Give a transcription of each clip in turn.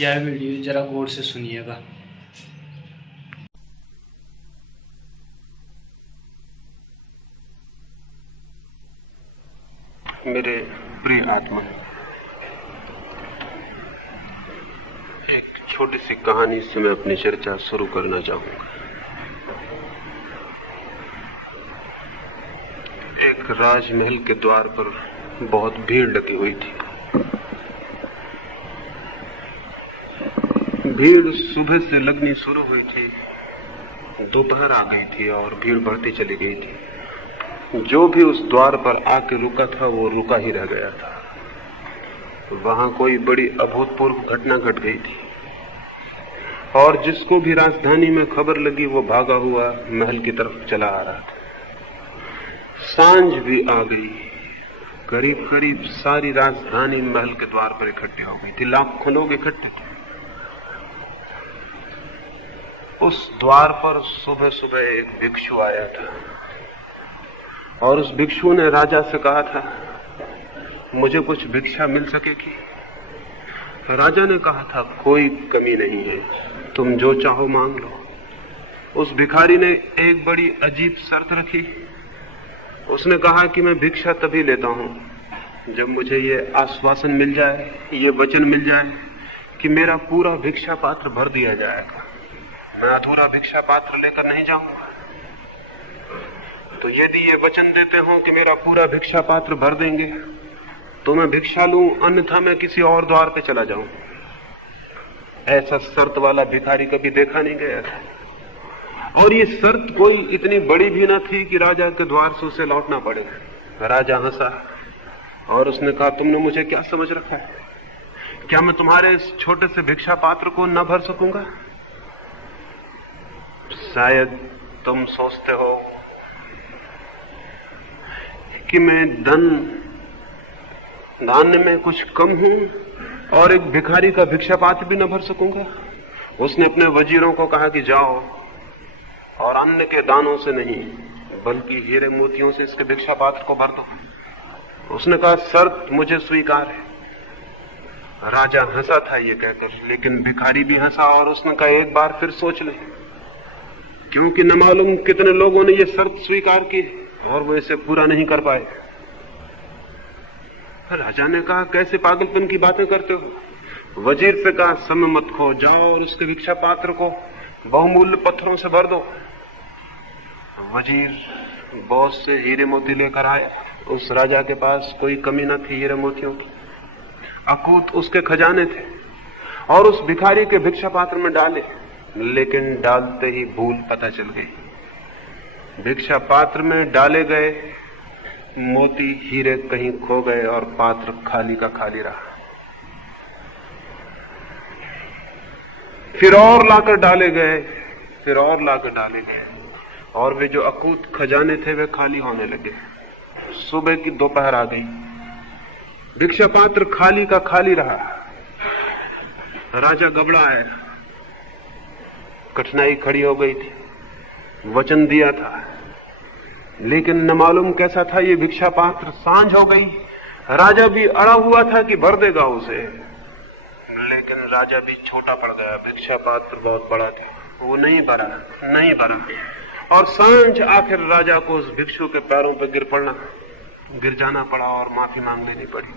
यह वीडियो जरा गौर से सुनिएगा। मेरे प्रिय आत्मा, एक छोटी सी कहानी से मैं अपनी चर्चा शुरू करना चाहूंगा। एक राजमहल के द्वार पर बहुत भीड़ लगी हुई थी। भीड़ सुबह से लगनी शुरू हुई थी, दोपहर आ गई थी और भीड़ बढ़ती चली गई थी। जो भी उस द्वार पर आके रुका था वो रुका ही रह गया था। वहां कोई बड़ी अभूतपूर्व घटना घट गई थी और जिसको भी राजधानी में खबर लगी वो भागा हुआ महल की तरफ चला आ रहा था। सांझ भी आ गई। करीब करीब सारी राजधानी महल के द्वार पर इकट्ठी हो गई थी। लाखों लोग इकट्ठे थे। उस द्वार पर सुबह सुबह एक भिक्षु आया था और उस भिक्षु ने राजा से कहा था, मुझे कुछ भिक्षा मिल सकेगी? राजा ने कहा था, कोई कमी नहीं है, तुम जो चाहो मांग लो। उस भिखारी ने एक बड़ी अजीब शर्त रखी। उसने कहा कि मैं भिक्षा तभी लेता हूं जब मुझे ये आश्वासन मिल जाए, ये वचन मिल जाए कि मेरा पूरा भिक्षा पात्र भर दिया जाएगा। मैं अधूरा भिक्षा पात्र लेकर नहीं जाऊंगा। तो यदि ये वचन देते हो कि मेरा पूरा भिक्षा पात्र भर देंगे तो मैं भिक्षा लूं, अन्यथा मैं किसी और द्वार पे चला जाऊं। ऐसा शर्त वाला भिखारी कभी देखा नहीं गया था। और ये शर्त कोई इतनी बड़ी भी ना थी कि राजा के द्वार से उसे लौटना पड़े। राजा हंसा और उसने कहा, तुमने मुझे क्या समझ रखा है? क्या मैं तुम्हारे इस छोटे से भिक्षा पात्र को न भर सकूंगा? शायद तुम सोचते हो कि मैं धान्य में कुछ कम हूं और एक भिखारी का भिक्षा पात्र भी न भर सकूंगा। उसने अपने वजीरों को कहा कि जाओ और अन्न के दानों से नहीं बल्कि हीरे मोतियों से इसके भिक्षा पात्र को भर दो। उसने कहा, शर्त मुझे स्वीकार है। राजा हंसा था ये कहकर, लेकिन भिखारी भी हंसा और उसने कहा, एक बार फिर सोच ले, क्योंकि न मालूम कितने लोगों ने ये शर्त स्वीकार की और वो इसे पूरा नहीं कर पाए। राजा ने कहा, कैसे पागलपन की बातें करते हो? वजीर से कहा, समय मत खो, जाओ और उसके भिक्षा पात्र को बहुमूल्य पत्थरों से भर दो। वजीर बहुत से हीरे मोती लेकर आए। उस राजा के पास कोई कमी न थी हीरे मोतियों की। अकूत उसके खजाने थे और उस भिखारी के भिक्षा पात्र में डाले, लेकिन डालते ही भूल पता चल गई। भिक्षा पात्र में डाले गए मोती हीरे कहीं खो गए और पात्र खाली का खाली रहा। फिर और लाकर डाले गए, फिर और लाकर डाले गए और वे जो अकूत खजाने थे वे खाली होने लगे। सुबह की दोपहर आ गई, भिक्षा पात्र खाली का खाली रहा। राजा घबराया, कठिनाई खड़ी हो गई थी। वचन दिया था लेकिन न मालूम कैसा था ये भिक्षा पात्र। सांझ हो गई, राजा भी अड़ा हुआ था कि भर देगा उसे, लेकिन राजा भी छोटा पड़ गया। भिक्षा पात्र बहुत बड़ा था, वो नहीं भरा और सांझ आखिर राजा को उस भिक्षु के पैरों पर गिर जाना पड़ा और माफी मांग लेनी पड़ी।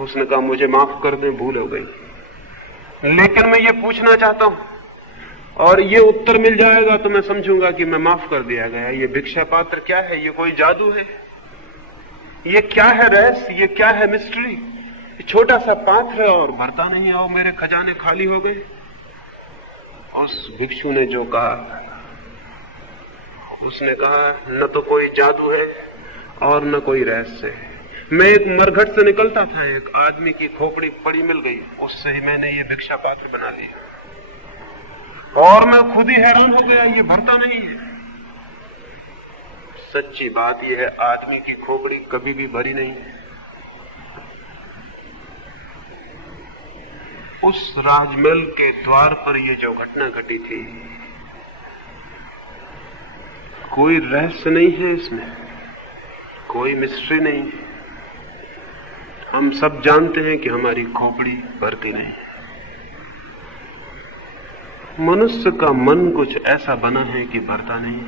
उसने कहा, मुझे माफ कर दे, भूल हो गई। लेकिन मैं ये पूछना चाहता हूं और ये उत्तर मिल जाएगा तो मैं समझूंगा कि मैं माफ कर दिया गया। ये भिक्षा पात्र क्या है? ये कोई जादू है? ये क्या है रहस्य? ये क्या है मिस्ट्री? छोटा सा पात्र है और भरता नहीं है और मेरे खजाने खाली हो गए। उस भिक्षु ने जो कहा, उसने कहा, न तो कोई जादू है और न कोई रहस्य है। मैं एक मरघट से निकलता था, एक आदमी की खोपड़ी पड़ी मिल गई, उससे ही मैंने ये भिक्षा पात्र बना लिया और मैं खुद ही हैरान हो गया, ये भरता नहीं है। सच्ची बात यह है, आदमी की खोपड़ी कभी भी भरी नहीं है। उस राजमहल के द्वार पर यह जो घटना घटी थी, कोई रहस्य नहीं है इसमें, कोई मिस्ट्री नहीं है। हम सब जानते हैं कि हमारी खोपड़ी भरती नहीं। मनुष्य का मन कुछ ऐसा बना है कि भरता नहीं,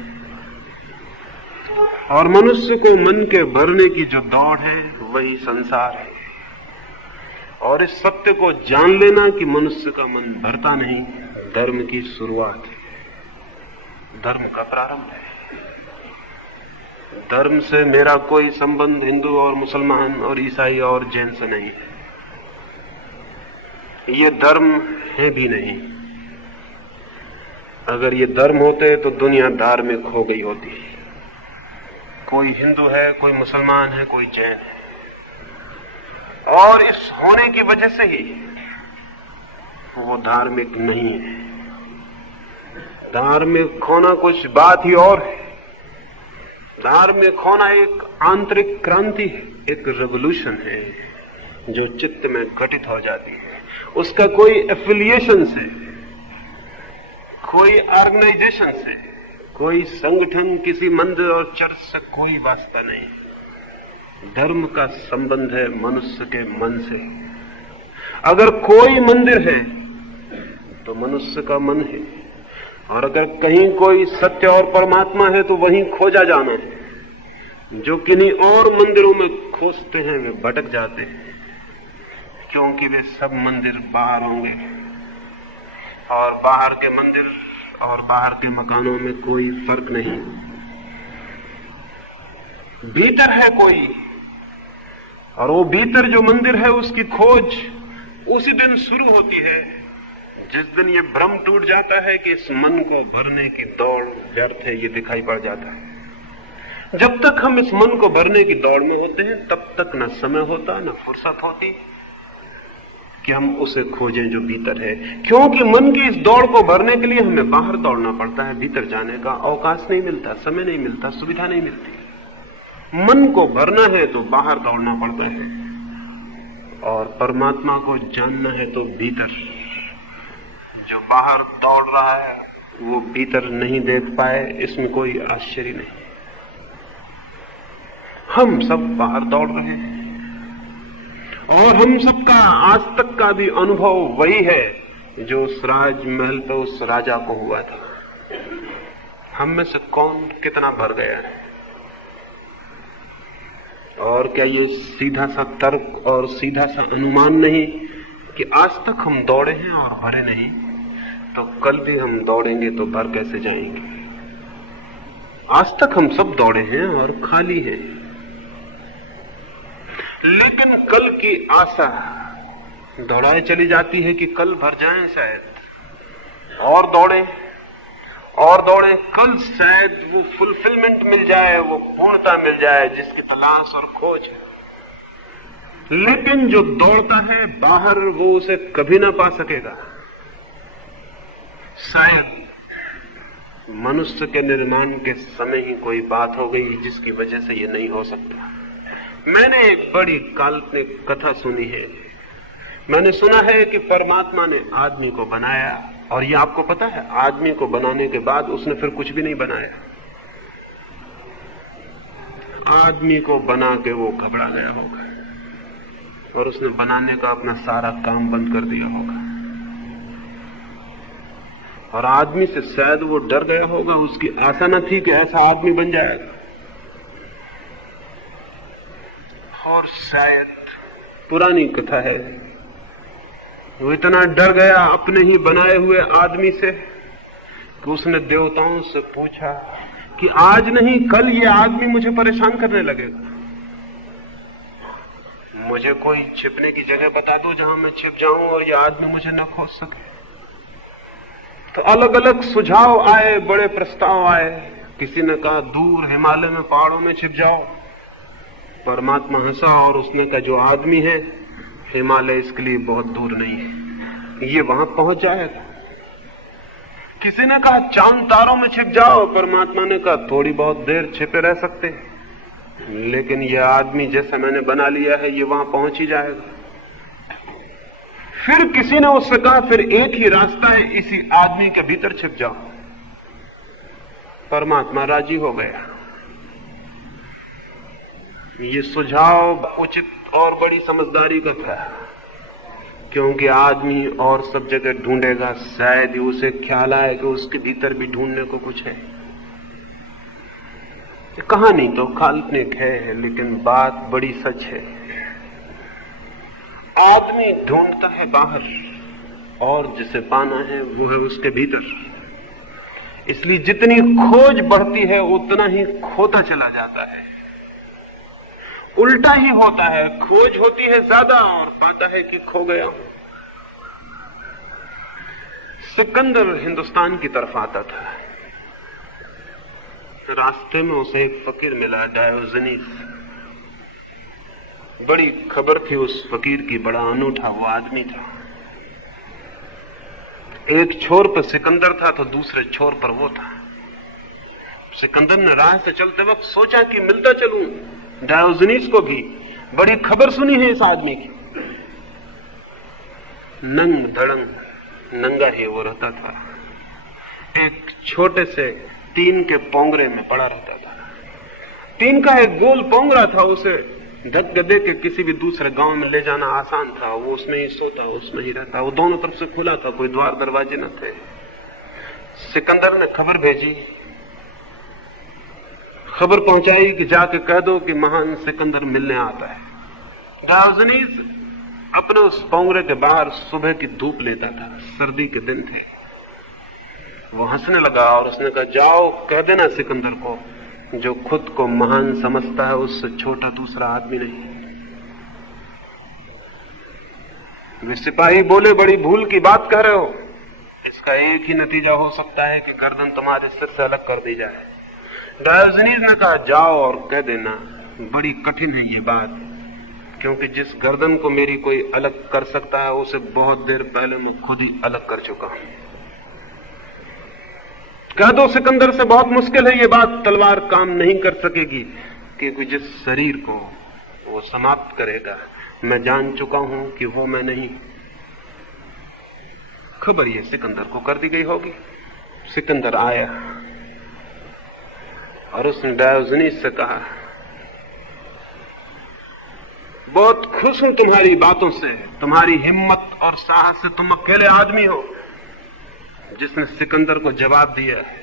और मनुष्य को मन के भरने की जो दौड़ है वही संसार है। और इस सत्य को जान लेना कि मनुष्य का मन भरता नहीं, धर्म की शुरुआत है, धर्म का प्रारंभ है। धर्म से मेरा कोई संबंध हिंदू और मुसलमान और ईसाई और जैन से नहीं है, ये धर्म है भी नहीं। अगर ये धर्म होते तो दुनिया धार्मिक हो गई होती। कोई हिंदू है, कोई मुसलमान है, कोई जैन है, और इस होने की वजह से ही वो धार्मिक नहीं है। धार्मिक होना कुछ बात ही और है। धार्मिक होना एक आंतरिक क्रांति है, एक रेवोल्यूशन है जो चित्त में घटित हो जाती है। उसका कोई एफिलिएशन से, कोई ऑर्गेनाइजेशन से, कोई संगठन, किसी मंदिर और चर्च से कोई वास्ता नहीं। धर्म का संबंध है मनुष्य के मन से। अगर कोई मंदिर है तो मनुष्य का मन है, और अगर कहीं कोई सत्य और परमात्मा है तो वहीं खोजा जाना है। जो किन्हीं और मंदिरों में खोजते हैं वे भटक जाते हैं, क्योंकि वे सब मंदिर बाहर होंगे, और बाहर के मंदिर और बाहर के मकानों में कोई फर्क नहीं। भीतर है कोई, और वो भीतर जो मंदिर है उसकी खोज उसी दिन शुरू होती है जिस दिन ये भ्रम टूट जाता है कि इस मन को भरने की दौड़ व्यर्थ है, ये दिखाई पड़ जाता है। जब तक हम इस मन को भरने की दौड़ में होते हैं तब तक न समय होता, न फुर्सत होती कि हम उसे खोजें जो भीतर है। क्योंकि मन की इस दौड़ को भरने के लिए हमें बाहर दौड़ना पड़ता है, भीतर जाने का अवकाश नहीं मिलता, समय नहीं मिलता, सुविधा नहीं मिलती। मन को भरना है तो बाहर दौड़ना पड़ता है, और परमात्मा को जानना है तो भीतर। जो बाहर दौड़ रहा है वो भीतर नहीं देख पाए, इसमें कोई आश्चर्य नहीं। हम सब बाहर दौड़ रहे हैं, और हम सबका आज तक का भी अनुभव वही है जो उस राजमहल पे उस राजा को हुआ था। हम में से कौन कितना भर गया है? और क्या ये सीधा सा तर्क और सीधा सा अनुमान नहीं कि आज तक हम दौड़े हैं और भरे नहीं, तो कल भी हम दौड़ेंगे तो भर कैसे जाएंगे? आज तक हम सब दौड़े हैं और खाली हैं, लेकिन कल की आशा दौड़ाए चली जाती है कि कल भर जाएं शायद, और दौड़े, कल शायद वो फुलफिलमेंट मिल जाए, वो पूर्णता मिल जाए जिसकी तलाश और खोज है। लेकिन जो दौड़ता है बाहर वो उसे कभी ना पा सकेगा। शायद मनुष्य के निर्माण के समय ही कोई बात हो गई जिसकी वजह से ये नहीं हो सकता। मैंने एक बड़ी काल्पनिक कथा सुनी है। मैंने सुना है कि परमात्मा ने आदमी को बनाया, और ये आपको पता है आदमी को बनाने के बाद उसने फिर कुछ भी नहीं बनाया। आदमी को बना के वो घबरा गया होगा, और उसने बनाने का अपना सारा काम बंद कर दिया होगा, और आदमी से शायद वो डर गया होगा। उसकी आशा न थी कि ऐसा आदमी बन जाएगा, और शायद पुरानी कथा है, वो इतना डर गया अपने ही बनाए हुए आदमी से कि उसने देवताओं से पूछा कि आज नहीं कल ये आदमी मुझे परेशान करने लगेगा, मुझे कोई छिपने की जगह बता दो जहां मैं छिप जाऊं और ये आदमी मुझे न खोज सके। तो अलग अलग सुझाव आए, बड़े प्रस्ताव आए। किसी ने कहा दूर हिमालय में पहाड़ों में छिप जाओ। परमात्मा हंसा और उसने कहा जो आदमी है हिमालय इसके लिए बहुत दूर नहीं है, ये वहां पहुंच जाएगा। किसी ने कहा चांद तारों में छिप जाओ। परमात्मा ने कहा थोड़ी बहुत देर छिपे रह सकते हैं, लेकिन ये आदमी जैसा मैंने बना लिया है ये वहां पहुंच ही जाएगा। फिर किसी ने उससे कहा फिर एक ही रास्ता है, इसी आदमी के भीतर छिप जाओ। परमात्मा राजी हो गया। ये सुझाव उचित और बड़ी समझदारी का था। क्योंकि आदमी और सब जगह ढूंढेगा, शायद ही उसे ख्याल आए कि उसके भीतर भी ढूंढने को कुछ है। कहानी तो काल्पनिक है, लेकिन बात बड़ी सच है। आदमी ढूंढता है बाहर, और जिसे पाना है वो है उसके भीतर। इसलिए जितनी खोज बढ़ती है उतना ही खोता चला जाता है। उल्टा ही होता है, खोज होती है ज्यादा और पाता है कि खो गया। सिकंदर हिंदुस्तान की तरफ आता था। रास्ते में उसे एक फकीर मिला, डायोजनीस। बड़ी खबर थी उस फकीर की, बड़ा अनूठा वो आदमी था। एक छोर पर सिकंदर था तो दूसरे छोर पर वो था। सिकंदर ने राह से चलते वक्त सोचा कि मिलता चलूं डायोजनीस को भी, बड़ी खबर सुनी है इस आदमी की। नंग धड़ंग नंगा ही वो रहता था, एक छोटे से टीन के पोंगरे में पड़ा रहता था। टीन का एक गोल पोंगरा था, उसे धक्के दे के किसी भी दूसरे गांव में ले जाना आसान था। वो उसमें ही सोता, उसमें ही रहता। वो दोनों तरफ से खुला था, कोई द्वार दरवाजे न थे। सिकंदर ने खबर भेजी, खबर पहुंचाई कि जाके कह दो कि महान सिकंदर मिलने आता है। डायोजनीस अपने उस पोंगरे के बाहर सुबह की धूप लेता था, सर्दी के दिन थे। वो हंसने लगा और उसने कहा, जाओ कह देना सिकंदर को, जो खुद को महान समझता है उससे छोटा दूसरा आदमी नहीं। वे सिपाही बोले, बड़ी भूल की बात कह रहे हो। इसका एक ही नतीजा हो सकता है कि गर्दन तुम्हारे सिर से अलग कर दी जाए। डायोजनीस ने कहा, जाओ और कह देना। बड़ी कठिन है ये बात, क्योंकि जिस गर्दन को मेरी कोई अलग कर सकता है उसे बहुत देर पहले मैं खुद ही अलग कर चुका हूं। कह दो सिकंदर से, बहुत मुश्किल है ये बात, तलवार काम नहीं कर सकेगी, क्योंकि जिस शरीर को वो समाप्त करेगा मैं जान चुका हूं कि वो मैं नहीं। खबर ये सिकंदर को कर दी गई होगी। सिकंदर आया और उसने डायोजनीस से कहा, बहुत खुश हूं तुम्हारी बातों से, तुम्हारी हिम्मत और साहस से। तुम अकेले आदमी हो जिसने सिकंदर को जवाब दिया है,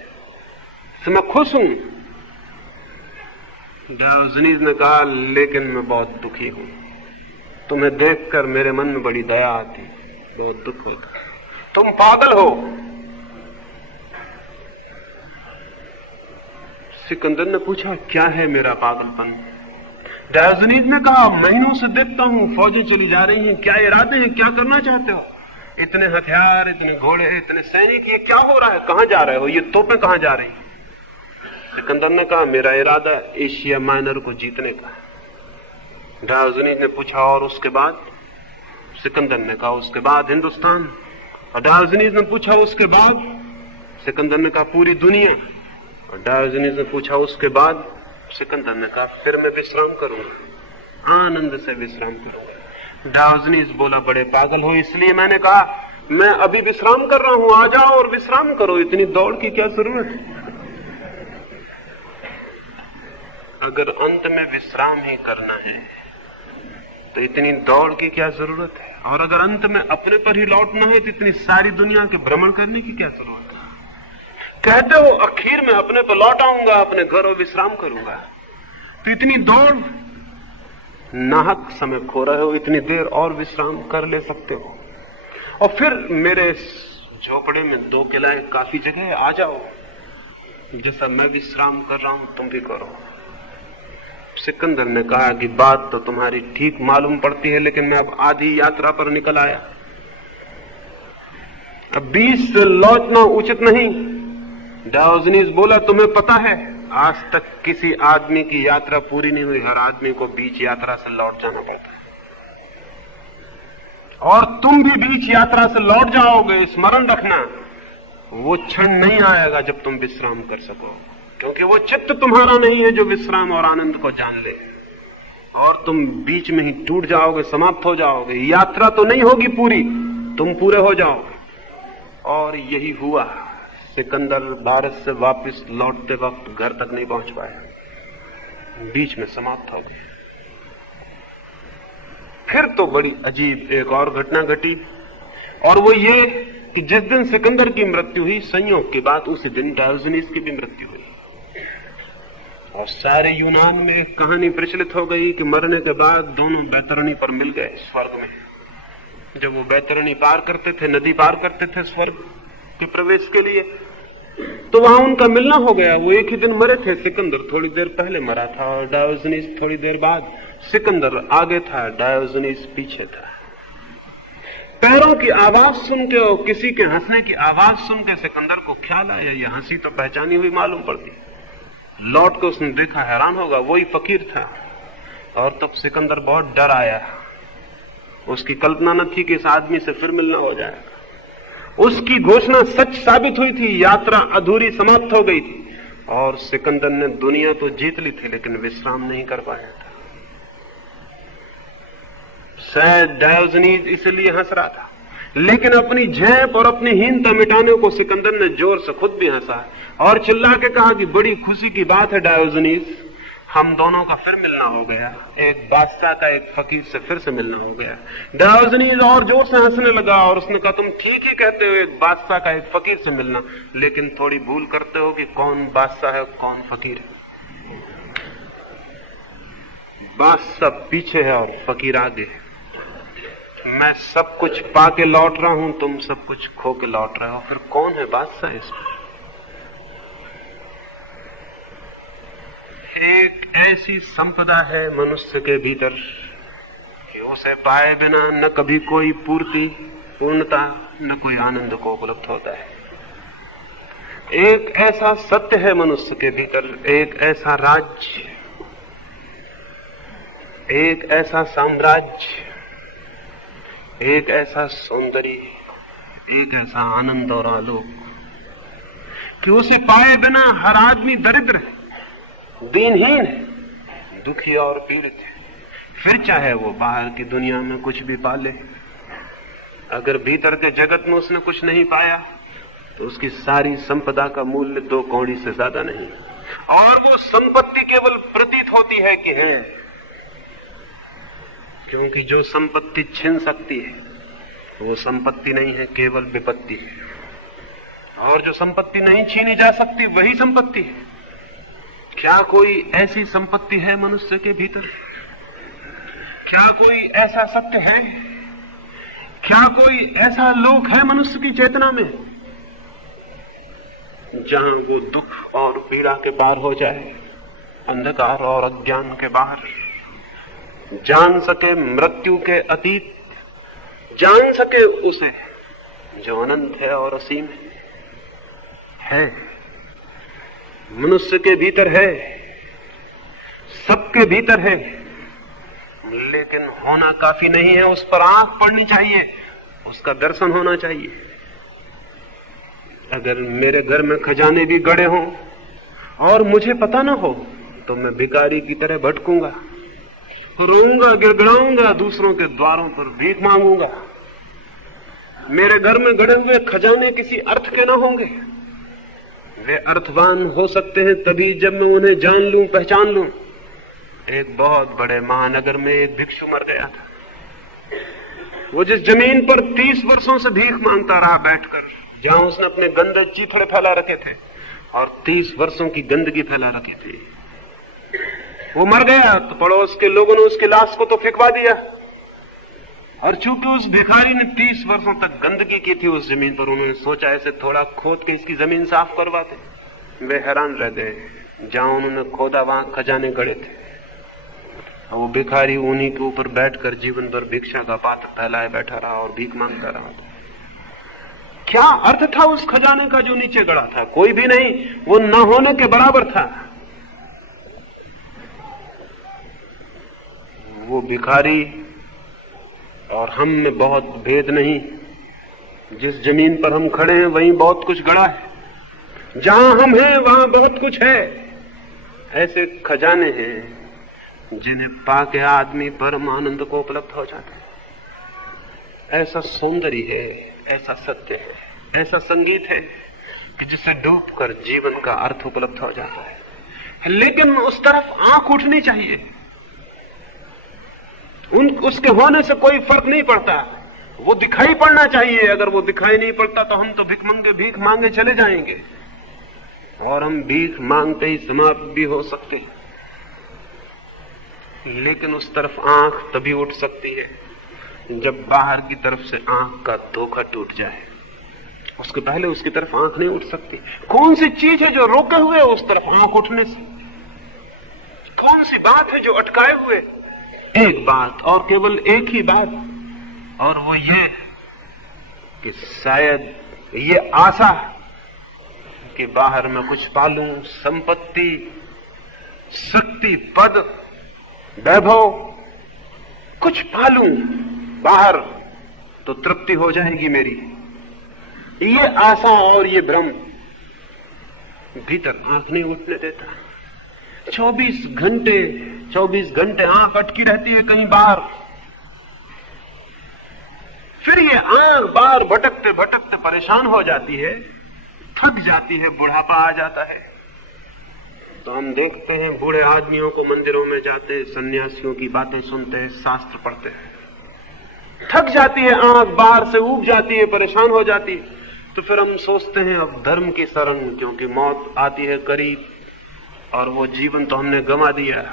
तो मैं खुश हूं। डायोजनीस ने कहा, लेकिन मैं बहुत दुखी हूं। तुम्हें देखकर मेरे मन में बड़ी दया आती, बहुत दुख होता। तुम पागल हो। सिकंदर ने पूछा, क्या है मेरा पागलपन? डायोजनीस ने कहा, महीनों से देखता हूं फौजें चली जा रही हैं, क्या इरादे हैं, क्या करना चाहते हो? इतने हथियार, इतने घोड़े, इतने सैनिक, ये क्या हो रहा है? कहां जा रहे हो? ये तोपें कहां जा रही? सिकंदर ने कहा, मेरा इरादा एशिया माइनर को जीतने का। डायोजनीस ने पूछा, और उसके बाद? सिकंदर ने कहा, उसके बाद हिंदुस्तान। और डायोजनीस ने पूछा, उसके बाद? सिकंदर ने कहा, पूरी दुनिया। और डायोजनीस ने पूछा, उसके बाद? सिकंदर ने कहा, फिर मैं विश्राम करूंगा, आनंद से विश्राम करूंगा। डायोजनीस बोला, बड़े पागल हो, इसलिए मैंने कहा मैं अभी विश्राम कर रहा हूं, आ जाओ और विश्राम करो, इतनी दौड़ की क्या जरूरत है? अगर अंत में विश्राम ही करना है तो इतनी दौड़ की क्या जरूरत है? और अगर अंत में अपने पर ही लौटना है तो इतनी सारी दुनिया के भ्रमण करने की क्या जरूरत है? कहते हो आखिर में अपने पर लौट आऊंगा, अपने घर और विश्राम करूंगा, तो इतनी दौड़, नाहक समय खो रहे हो। इतनी देर और विश्राम कर ले सकते हो। और फिर मेरे झोपड़े में 2 किलाएं काफी जगह है, आ जाओ, जैसा मैं विश्राम कर रहा हूं तुम भी करो। सिकंदर ने कहा कि बात तो तुम्हारी ठीक मालूम पड़ती है, लेकिन मैं अब आधी यात्रा पर निकल आया, अब बीच से लौटना उचित नहीं। डायोजनीस बोला, तुम्हें पता है आज तक किसी आदमी की यात्रा पूरी नहीं हुई, हर आदमी को बीच यात्रा से लौट जाना पड़ता है। और तुम भी बीच यात्रा से लौट जाओगे, स्मरण रखना। वो क्षण नहीं आएगा जब तुम विश्राम कर सको, क्योंकि वो चित्त तुम्हारा नहीं है जो विश्राम और आनंद को जान ले। और तुम बीच में ही टूट जाओगे, समाप्त हो जाओगे। यात्रा तो नहीं होगी पूरी, तुम पूरे हो जाओगे। और यही हुआ। सिकंदर भारत से वापस लौटते वक्त घर तक नहीं पहुंच पाया, बीच में समाप्त हो गए। फिर तो बड़ी अजीब एक और घटना घटी, और वो ये कि जिस दिन सिकंदर की मृत्यु हुई, संयोग की बात उसी दिन डायोजनीस की भी मृत्यु हुई। और सारे यूनान में एक कहानी प्रचलित हो गई कि मरने के बाद दोनों बैतरणी पर मिल गए स्वर्ग में। जब वो बैतरणी पार करते थे, नदी पार करते थे स्वर्ग के प्रवेश के लिए, तो वहां उनका मिलना हो गया। वो एक ही दिन मरे थे, सिकंदर थोड़ी देर पहले मरा था और डायोजनीस थोड़ी देर बाद। सिकंदर आगे था, डायोजनीस पीछे था। पैरों की आवाज सुन के और किसी के हंसने की आवाज सुन के सिकंदर को ख्याल आया, ये हंसी तो पहचानी हुई मालूम पड़ती। लौट के उसने देखा, हैरान होगा, वही फकीर था। और तब सिकंदर बहुत डर आया। उसकी कल्पना न थी कि इस आदमी से फिर मिलना हो जाएगा। उसकी घोषणा सच साबित हुई थी, यात्रा अधूरी समाप्त हो गई थी। और सिकंदर ने दुनिया तो जीत ली थी, लेकिन विश्राम नहीं कर पाया था। शायद डायोजनीस इसलिए हंस रहा था, लेकिन अपनी झेप और अपनी हीनता मिटाने को सिकंदर ने जोर से खुद भी हंसा और चिल्ला के कहा कि बड़ी खुशी की बात है डायोजनीस, हम दोनों का फिर मिलना हो गया। एक बादशाह का एक फकीर से फिर से मिलना हो गया। डायोजनीस और जोर से हंसने लगा और उसने कहा, तुम ठीक ही कहते हो, एक बादशाह का एक फकीर से मिलना, लेकिन थोड़ी भूल करते हो कि कौन बादशाह है कौन फकीर है। बादशाह पीछे है और फकीर आगे है। मैं सब कुछ पाके लौट रहा हूं, तुम सब कुछ खो के लौट रहे हो, फिर कौन है बादशाह इसमें? एक ऐसी संपदा है मनुष्य के भीतर कि उसे पाए बिना न कभी कोई पूर्णता न कोई आनंद को उपलब्ध होता है। एक ऐसा सत्य है मनुष्य के भीतर, एक ऐसा राज्य, एक ऐसा साम्राज्य, एक ऐसा सौंदर्य, एक ऐसा आनंद और आलोक कि उसे पाए बिना हर आदमी दरिद्र है, दीनहीन है, दुखी और पीड़ित है। फिर चाहे वो बाहर की दुनिया में कुछ भी पाले, अगर भीतर के जगत में उसने कुछ नहीं पाया तो उसकी सारी संपदा का मूल्य 2 कौड़ी से ज्यादा नहीं। और वो संपत्ति केवल प्रतीत होती है कि है, क्योंकि जो संपत्ति छिन सकती है वो संपत्ति नहीं है, केवल विपत्ति है। और जो संपत्ति नहीं छीनी जा सकती वही संपत्ति है। क्या कोई ऐसी संपत्ति है मनुष्य के भीतर? क्या कोई ऐसा सत्य है? क्या कोई ऐसा लोक है मनुष्य की चेतना में जहां वो दुख और पीड़ा के पार हो जाए, अंधकार और अज्ञान के बाहर जान सके मृत्यु के अतीत, जान सके उसे जो अनंत है और असीम है। मनुष्य के भीतर है, सबके भीतर है, लेकिन होना काफी नहीं है। उस पर आंख पड़नी चाहिए, उसका दर्शन होना चाहिए। अगर मेरे घर में खजाने भी गड़े हों और मुझे पता ना हो तो मैं भिखारी की तरह भटकूंगा, रोऊंगा, गिड़गिड़ाऊंगा, दूसरों के द्वारों पर भीख मांगूंगा। मेरे घर में गड़े हुए खजाने किसी अर्थ के ना होंगे। वे अर्थवान हो सकते हैं तभी जब मैं उन्हें जान लूं, पहचान लूं। एक बहुत बड़े महानगर में एक भिक्षु मर गया था। वो जिस जमीन पर 30 वर्षों से भीख मांगता रहा बैठकर, जहां उसने अपने गंदे चीथड़े फैला रखे थे और 30 वर्षों की गंदगी फैला रखी थी, वो मर गया तो पड़ोस के लोगों ने उसकी लाश को तो फेंकवा दिया। और चूंकि उस भिखारी ने 30 वर्षों तक गंदगी की थी उस जमीन पर, उन्होंने सोचा ऐसे थोड़ा खोद के इसकी जमीन साफ करवाते। वे हैरान रह गए, जहां उन्होंने खोदा वहां खजाने गड़े थे। वो भिखारी उन्हीं के ऊपर बैठकर जीवन भर भिक्षा का पात्र फैलाए बैठा रहा और भीख मांगता रहा। क्या अर्थ था उस खजाने का जो नीचे गड़ा था? कोई भी नहीं, वो न होने के बराबर था। वो भिखारी और हम में बहुत भेद नहीं। जिस जमीन पर हम खड़े हैं वहीं बहुत कुछ गड़ा है, जहां हम हैं वहां बहुत कुछ है। ऐसे खजाने हैं जिन्हें पाके आदमी परम आनंद को उपलब्ध हो जाता है। ऐसा सौंदर्य है, ऐसा सत्य है, ऐसा संगीत है कि जिसे डूबकर जीवन का अर्थ उपलब्ध हो जाता है। लेकिन उस तरफ आंख उठनी चाहिए। उसके होने से कोई फर्क नहीं पड़ता। वो दिखाई पड़ना चाहिए। अगर वो दिखाई नहीं पड़ता तो हम तो भीख मांगे चले जाएंगे और हम भीख मांगते ही समाप्त भी हो सकते हैं। लेकिन उस तरफ आंख तभी उठ सकती है जब बाहर की तरफ से आंख का धोखा टूट जाए। उसके पहले उसकी तरफ आंख नहीं उठ सकती। कौन सी चीज है जो रोके हुए उस तरफ आंख उठने से? कौन सी बात है जो अटकाए हुए? एक बात और केवल एक ही बात, और वो ये कि शायद ये आशा कि बाहर मैं कुछ पालूं, संपत्ति, शक्ति, पद, वैभव, कुछ पालूं बाहर तो तृप्ति हो जाएगी मेरी। ये आशा और ये भ्रम भीतर आंख नहीं उठने देता। 24 घंटे आंख अटकी रहती है कहीं बाहर। फिर ये आंख बाहर भटकते भटकते परेशान हो जाती है, थक जाती है, बुढ़ापा आ जाता है। तो हम देखते हैं बूढ़े आदमियों को मंदिरों में जाते, सन्यासियों की बातें सुनते हैं, शास्त्र पढ़ते हैं। थक जाती है आंख, बाहर से ऊब जाती है, परेशान हो जाती है। तो फिर हम सोचते हैं अब धर्म की शरण, क्योंकि मौत आती है करीब और वो जीवन तो हमने गंवा दिया।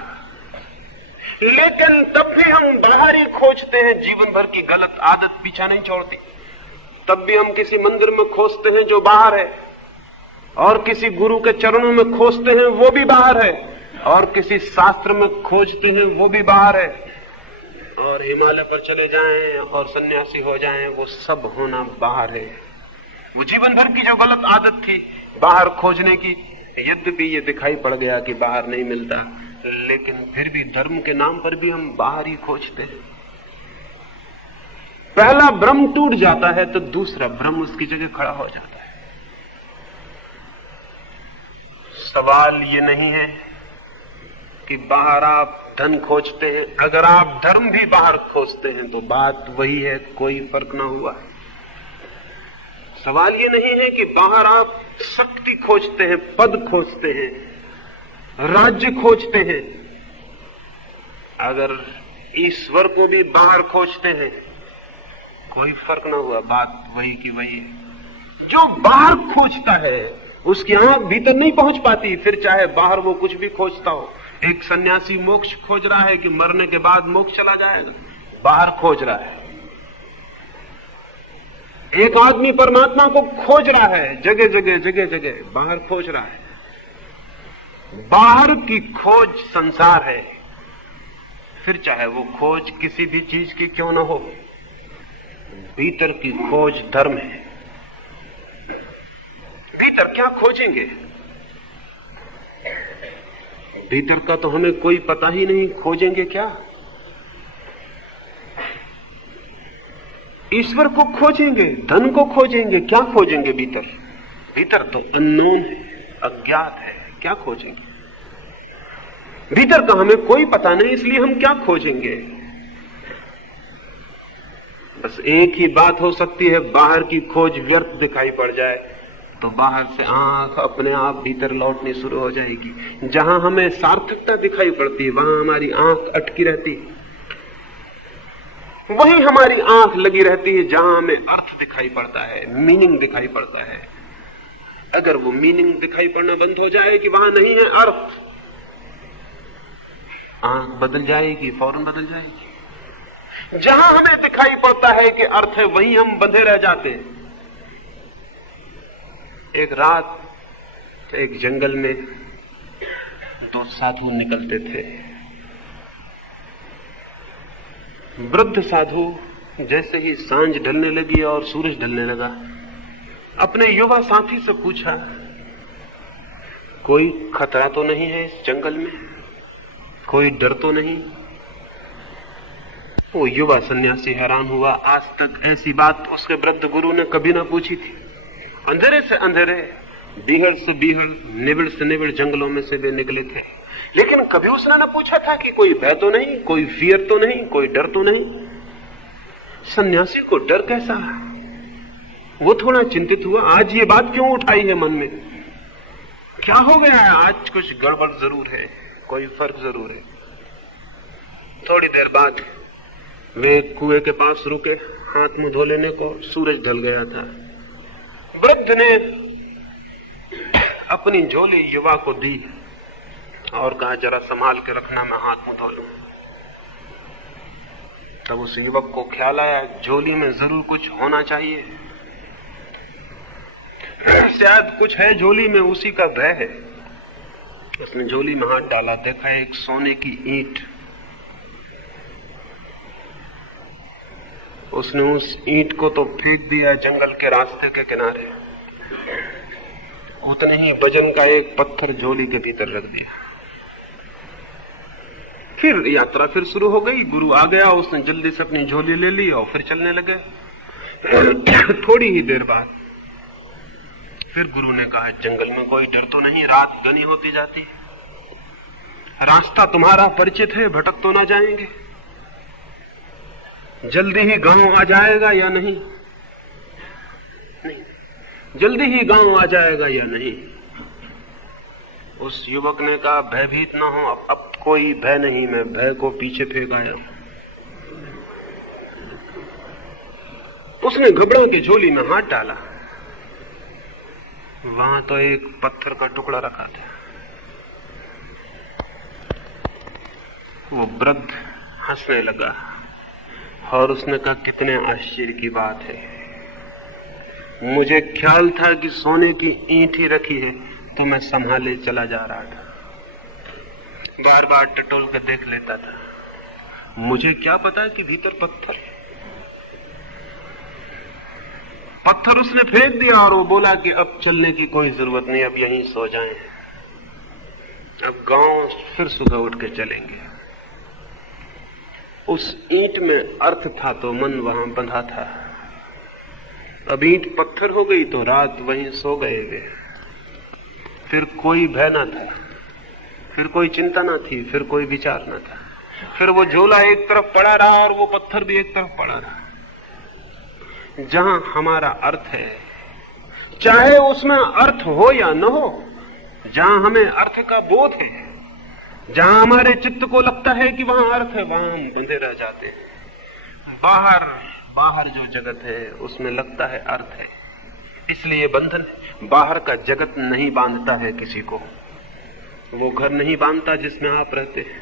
लेकिन तब भी हम बाहर ही खोजते हैं। जीवन भर की गलत आदत पीछा नहीं छोड़ती। तब भी हम किसी मंदिर में खोजते हैं जो बाहर है, और किसी गुरु के चरणों में खोजते हैं वो भी बाहर है, और किसी शास्त्र में खोजते हैं वो भी बाहर है। और हिमालय पर चले जाएं और सन्यासी हो जाएं, वो सब होना बाहर है। वो जीवन भर की जो गलत आदत थी बाहर खोजने की, यद्यपि ये दिखाई पड़ गया कि बाहर नहीं मिलता, लेकिन फिर भी धर्म के नाम पर भी हम बाहर ही खोजते हैं। पहला भ्रम टूट जाता है तो दूसरा भ्रम उसकी जगह खड़ा हो जाता है। सवाल ये नहीं है कि बाहर आप धन खोजते हैं। अगर आप धर्म भी बाहर खोजते हैं तो बात वही है, कोई फर्क ना हुआ। सवाल ये नहीं है कि बाहर आप शक्ति खोजते हैं, पद खोजते हैं, राज्य खोजते हैं। अगर ईश्वर को भी बाहर खोजते हैं कोई फर्क ना हुआ, बात वही की वही है। जो बाहर खोजता है उसकी आंख भीतर नहीं पहुंच पाती, फिर चाहे बाहर वो कुछ भी खोजता हो। एक सन्यासी मोक्ष खोज रहा है कि मरने के बाद मोक्ष चला जाएगा, बाहर खोज रहा है। एक आदमी परमात्मा को खोज रहा है, जगह जगह बाहर खोज रहा है। बाहर की खोज संसार है, फिर चाहे वो खोज किसी भी चीज की क्यों ना हो। भीतर की खोज धर्म है। भीतर क्या खोजेंगे? भीतर का तो हमें कोई पता ही नहीं, खोजेंगे क्या? ईश्वर को खोजेंगे, धन को खोजेंगे, क्या खोजेंगे भीतर? भीतर तो अननोन है, अज्ञात है, क्या खोजेंगे? भीतर का हमें कोई पता नहीं, इसलिए हम क्या खोजेंगे? बस एक ही बात हो सकती है, बाहर की खोज व्यर्थ दिखाई पड़ जाए तो बाहर से आंख अपने आप भीतर लौटनी शुरू हो जाएगी। जहां हमें सार्थकता दिखाई पड़ती है वहां हमारी आंख अटकी रहती है। वहीं हमारी आंख लगी रहती है जहां हमें अर्थ दिखाई पड़ता है, मीनिंग दिखाई पड़ता है। अगर वो मीनिंग दिखाई पड़ना बंद हो जाए कि वहां नहीं है अर्थ, आंख बदल जाएगी, फौरन बदल जाएगी। जहां हमें दिखाई पड़ता है कि अर्थ है वहीं हम बंधे रह जाते हैं। एक रात एक जंगल में दो साधु निकलते थे। वृद्ध साधु जैसे ही सांझ ढलने लगी और सूरज ढलने लगा, अपने युवा साथी से पूछा, कोई खतरा तो नहीं है इस जंगल में? कोई डर तो नहीं? वो युवा सन्यासी हैरान हुआ। आज तक ऐसी बात उसके वृद्ध गुरु ने कभी ना पूछी थी। अंधेरे से अंधेरे, बीहड़ से बीहड़, निबिड़ से निबिड़ जंगलों में से वे निकले थे, लेकिन कभी उसने न पूछा था कि कोई भय तो नहीं, कोई फियर तो नहीं, कोई डर तो नहीं। सन्यासी को डर कैसा? वो थोड़ा चिंतित हुआ, आज ये बात क्यों उठाई है मन में? क्या हो गया है? आज कुछ गड़बड़ जरूर है, कोई फर्क जरूर है। थोड़ी देर बाद वे कुएं के पास रुके हाथ मुंह धो लेने को। सूरज ढल गया था। वृद्ध ने अपनी झोली युवा को दी और कहा, जरा संभाल के रखना, मैं हाथ मुंह धो लूं। तब उस युवक को ख्याल आया, झोली में जरूर कुछ होना चाहिए, शायद कुछ है झोली में, उसी का भय है। उसने झोली में हाथ डाला, देखा एक सोने की ईंट। उसने उस ईंट को तो फेंक दिया जंगल के रास्ते के किनारे, उतने ही वजन का एक पत्थर झोली के भीतर रख दिया। फिर यात्रा फिर शुरू हो गई। गुरु आ गया, उसने जल्दी से अपनी झोली ले ली और फिर चलने लगे। थोड़ी ही देर बाद फिर गुरु ने कहा, जंगल में कोई डर तो नहीं, रात घनी होती जाती है, रास्ता तुम्हारा परिचित है, भटक तो ना जाएंगे, जल्दी ही गांव आ जाएगा या नहीं? नहीं, जल्दी ही गांव आ जाएगा या नहीं? उस युवक ने कहा, भयभीत ना हो, अब कोई भय नहीं, मैं भय को पीछे फेंक आया हूं। उसने घबरा के झोली में हाथ डाला, वहां तो एक पत्थर का टुकड़ा रखा था। वो वृद्ध हंसने लगा और उसने कहा, कितने आश्चर्य की बात है, मुझे ख्याल था कि सोने की ईंट ही रखी है, तो मैं संभाले चला जा रहा था, बार बार टटोल कर देख लेता था, मुझे क्या पता कि भीतर पत्थर है। पत्थर उसने फेंक दिया और वो बोला कि अब चलने की कोई जरूरत नहीं, अब यहीं सो जाएं, अब गांव फिर सुबह उठ के चलेंगे। उस ईंट में अर्थ था तो मन वहां बंधा था। अब ईंट पत्थर हो गई तो रात वहीं सो गए वे। फिर कोई भय ना था, फिर कोई चिंता ना थी, फिर कोई विचार ना था। फिर वो झोला एक तरफ पड़ा रहा और वो पत्थर भी एक तरफ पड़ा रहा। जहां हमारा अर्थ है, चाहे उसमें अर्थ हो या न हो, जहां हमें अर्थ का बोध है, जहां हमारे चित्त को लगता है कि वहां अर्थ है, वहां हम बंधे रह जाते हैं। बाहर जो जगत है उसमें लगता है अर्थ है, इसलिए बंधन है। बाहर का जगत नहीं बांधता है किसी को, वो घर नहीं बांधता जिसमें आप रहते हैं,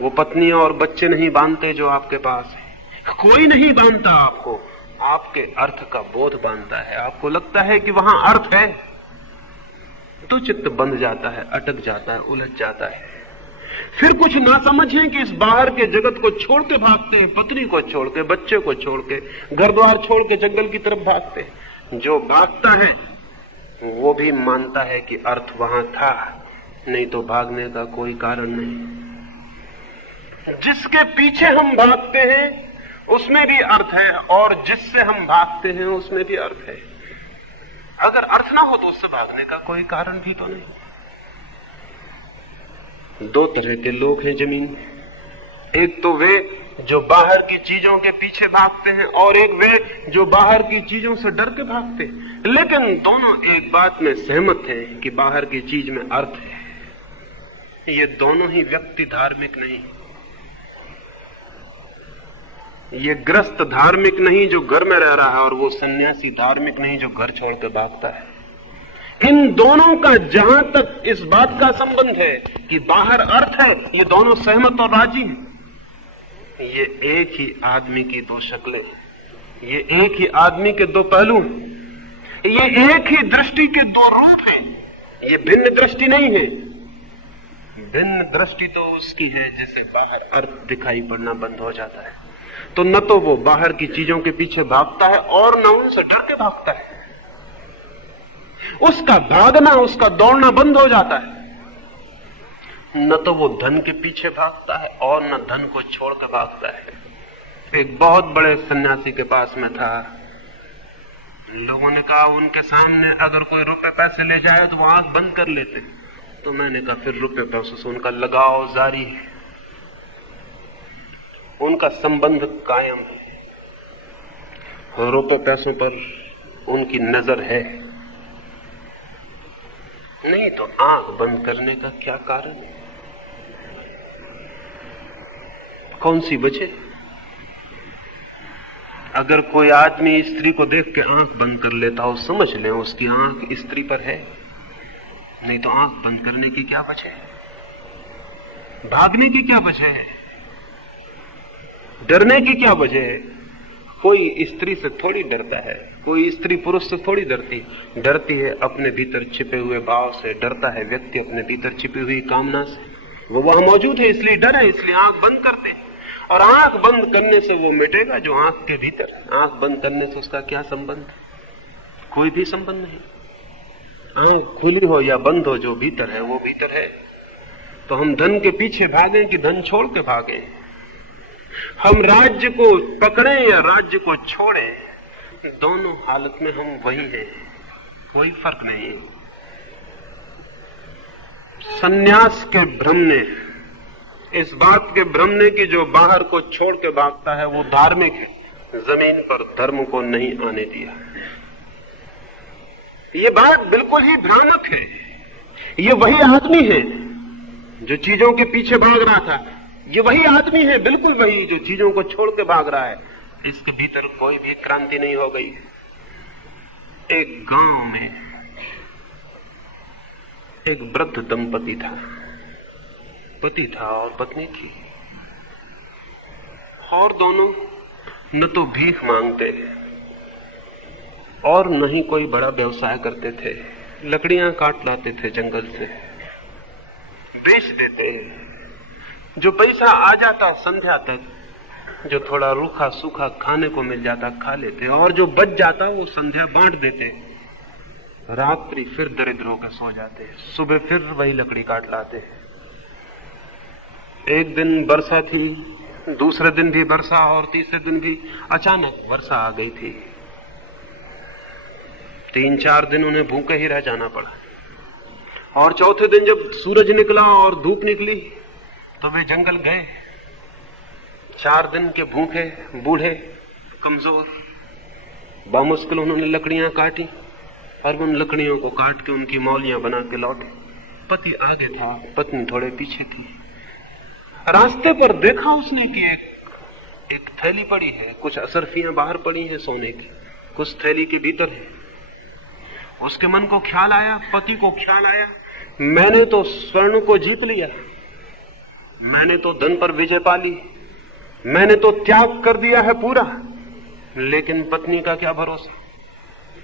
वो पत्नी और बच्चे नहीं बांधते जो आपके पास है, कोई नहीं बांधता आपको, आपके अर्थ का बोध बांधता है। आपको लगता है कि वहां अर्थ है तो चित्त बंध जाता है, अटक जाता है, उलझ जाता है। फिर कुछ ना समझें कि इस बाहर के जगत को छोड़ के भागते हैं, पत्नी को छोड़ के, बच्चे को छोड़ के, घर द्वार छोड़ के जंगल की तरफ भागते हैं। जो भागता है वो भी मानता है कि अर्थ वहां था, नहीं तो भागने का कोई कारण नहीं। जिसके पीछे हम भागते हैं उसमें भी अर्थ है और जिससे हम भागते हैं उसमें भी अर्थ है। अगर अर्थ ना हो तो उससे भागने का कोई कारण भी तो नहीं। दो तरह के लोग हैं जमीन में, एक तो वे जो बाहर की चीजों के पीछे भागते हैं और एक वे जो बाहर की चीजों से डर के भागते हैं। लेकिन दोनों एक बात में सहमत हैं कि बाहर की चीज में अर्थ है। ये दोनों ही व्यक्ति धार्मिक नहीं, ये ग्रस्त धार्मिक नहीं जो घर में रह रहा है और वो सन्यासी धार्मिक नहीं जो घर छोड़ के भागता है। इन दोनों का जहां तक इस बात का संबंध है कि बाहर अर्थ है, ये दोनों सहमत और राजी हैं। ये एक ही आदमी की दो शक्लें, ये एक ही आदमी के दो पहलू हैं, ये एक ही दृष्टि के दो रूप हैं। ये भिन्न दृष्टि नहीं है। भिन्न दृष्टि तो उसकी है जिसे बाहर अर्थ दिखाई पड़ना बंद हो जाता है, तो न तो वो बाहर की चीजों के पीछे भागता है और न उनसे डर के भागता है। उसका भागना, उसका दौड़ना बंद हो जाता है। न तो वो धन के पीछे भागता है और न धन को छोड़ के भागता है। एक बहुत बड़े सन्यासी के पास में था। लोगों ने कहा उनके सामने अगर कोई रुपए पैसे ले जाए तो वो आंख बंद कर लेते। तो मैंने कहा फिर रुपए पैसों से उनका लगाव जारी है, उनका संबंध कायम है, रुपए पैसों पर उनकी नजर है। नहीं तो आंख बंद करने का क्या कारण है? कौन सी वजह? अगर कोई आदमी स्त्री को देख के आंख बंद कर लेता हो, समझ लें उसकी आंख स्त्री पर है, नहीं तो आंख बंद करने की क्या वजह है, भागने की क्या वजह है, डरने की क्या वजह है। कोई स्त्री से थोड़ी डरता है, कोई स्त्री पुरुष से थोड़ी डरती है अपने भीतर छिपे हुए भाव से, डरता है व्यक्ति अपने भीतर छिपी हुई कामना से। वो वहां मौजूद है, इसलिए डर है, इसलिए आंख बंद करते हैं। और आंख बंद करने से वो मिटेगा जो आंख के भीतर है। आंख बंद करने से उसका क्या संबंध? कोई भी संबंध नहीं। आंख खुली हो या बंद हो, जो भीतर है वो भीतर है। तो हम धन के पीछे भागें कि धन छोड़ के भागें, हम राज्य को पकड़ें या राज्य को छोड़ें, दोनों हालत में हम वही हैं, कोई फर्क नहीं है। सन्यास के भ्रम ने, इस बात के भ्रम ने कि जो बाहर को छोड़ के भागता है वो धार्मिक है, जमीन पर धर्म को नहीं आने दिया। ये बात बिल्कुल ही भ्रामक है। ये वही आदमी है जो चीजों के पीछे भाग रहा था, ये वही आदमी है, बिल्कुल वही, जो चीजों को छोड़ के भाग रहा है। इसके भीतर कोई भी क्रांति नहीं हो गई। एक गांव में एक वृद्ध दंपति था, पति था और पत्नी थी, और दोनों न तो भीख मांगते और न ही कोई बड़ा व्यवसाय करते थे। लकड़ियां काट लाते थे जंगल से, बेच देते। जो पैसा आ जाता संध्या तक, जो थोड़ा रूखा सूखा खाने को मिल जाता खा लेते, और जो बच जाता वो संध्या बांट देते। रात्रि फिर दरिद्र होकर सो जाते, सुबह फिर वही लकड़ी काट लाते। एक दिन वर्षा थी, दूसरे दिन भी वर्षा, और तीसरे दिन भी अचानक वर्षा आ गई थी। 3-4 दिन उन्हें भूखे ही रह जाना पड़ा, और चौथे दिन जब सूरज निकला और धूप निकली तो वे जंगल गए। 4 दिन के भूखे, बूढ़े, कमजोर, बामुश्किल उन्होंने लकड़ियां काटी, और उन लकड़ियों को काट के उनकी मौलियां बना के लौटे। पति आगे था, पत्नी थोड़े पीछे थी। रास्ते पर देखा उसने कि एक थैली पड़ी है, कुछ असरफियां बाहर पड़ी हैं सोने की, कुछ थैली के भीतर है। उसके मन को ख्याल आया, पति को ख्याल आया, मैंने तो स्वर्ण को जीत लिया, मैंने तो धन पर विजय पा ली, मैंने तो त्याग कर दिया है पूरा, लेकिन पत्नी का क्या भरोसा?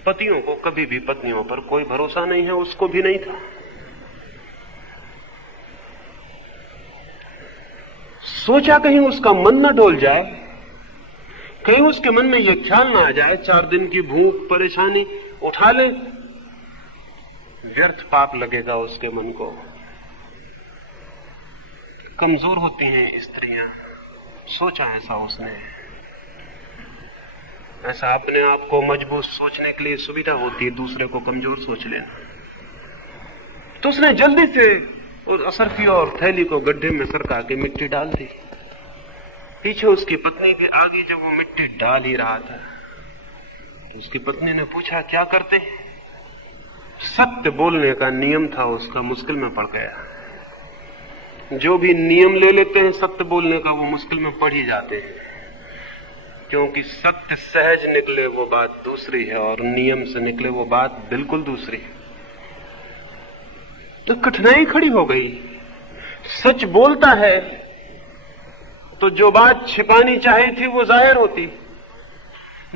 पतियों को कभी भी पत्नियों पर कोई भरोसा नहीं है, उसको भी नहीं था। सोचा कहीं उसका मन न डोल जाए, कहीं उसके मन में यह ख्याल ना आ जाए 4 दिन की भूख परेशानी उठा ले, व्यर्थ पाप लगेगा उसके मन को। कमजोर होती हैं स्त्रियां, सोचा ऐसा उसने। ऐसा अपने आप को मजबूत सोचने के लिए सुविधा होती है, दूसरे को कमजोर सोच लेना। तो उसने जल्दी से उस असरफी और थैली को गड्ढे में सरका के मिट्टी डाल दी। पीछे उसकी पत्नी भी आ गई। जब वो मिट्टी डाल ही रहा था तो उसकी पत्नी ने पूछा, क्या करते? सत्य बोलने का नियम था उसका, मुश्किल में पड़ गया। जो भी नियम ले लेते हैं सत्य बोलने का, वो मुश्किल में पड़ ही जाते हैं, क्योंकि सत्य सहज निकले वो बात दूसरी है, और नियम से निकले वो बात बिल्कुल दूसरी है। तो कठिनाई खड़ी हो गई। सच बोलता है तो जो बात छिपानी चाहे थी वो जाहिर होती।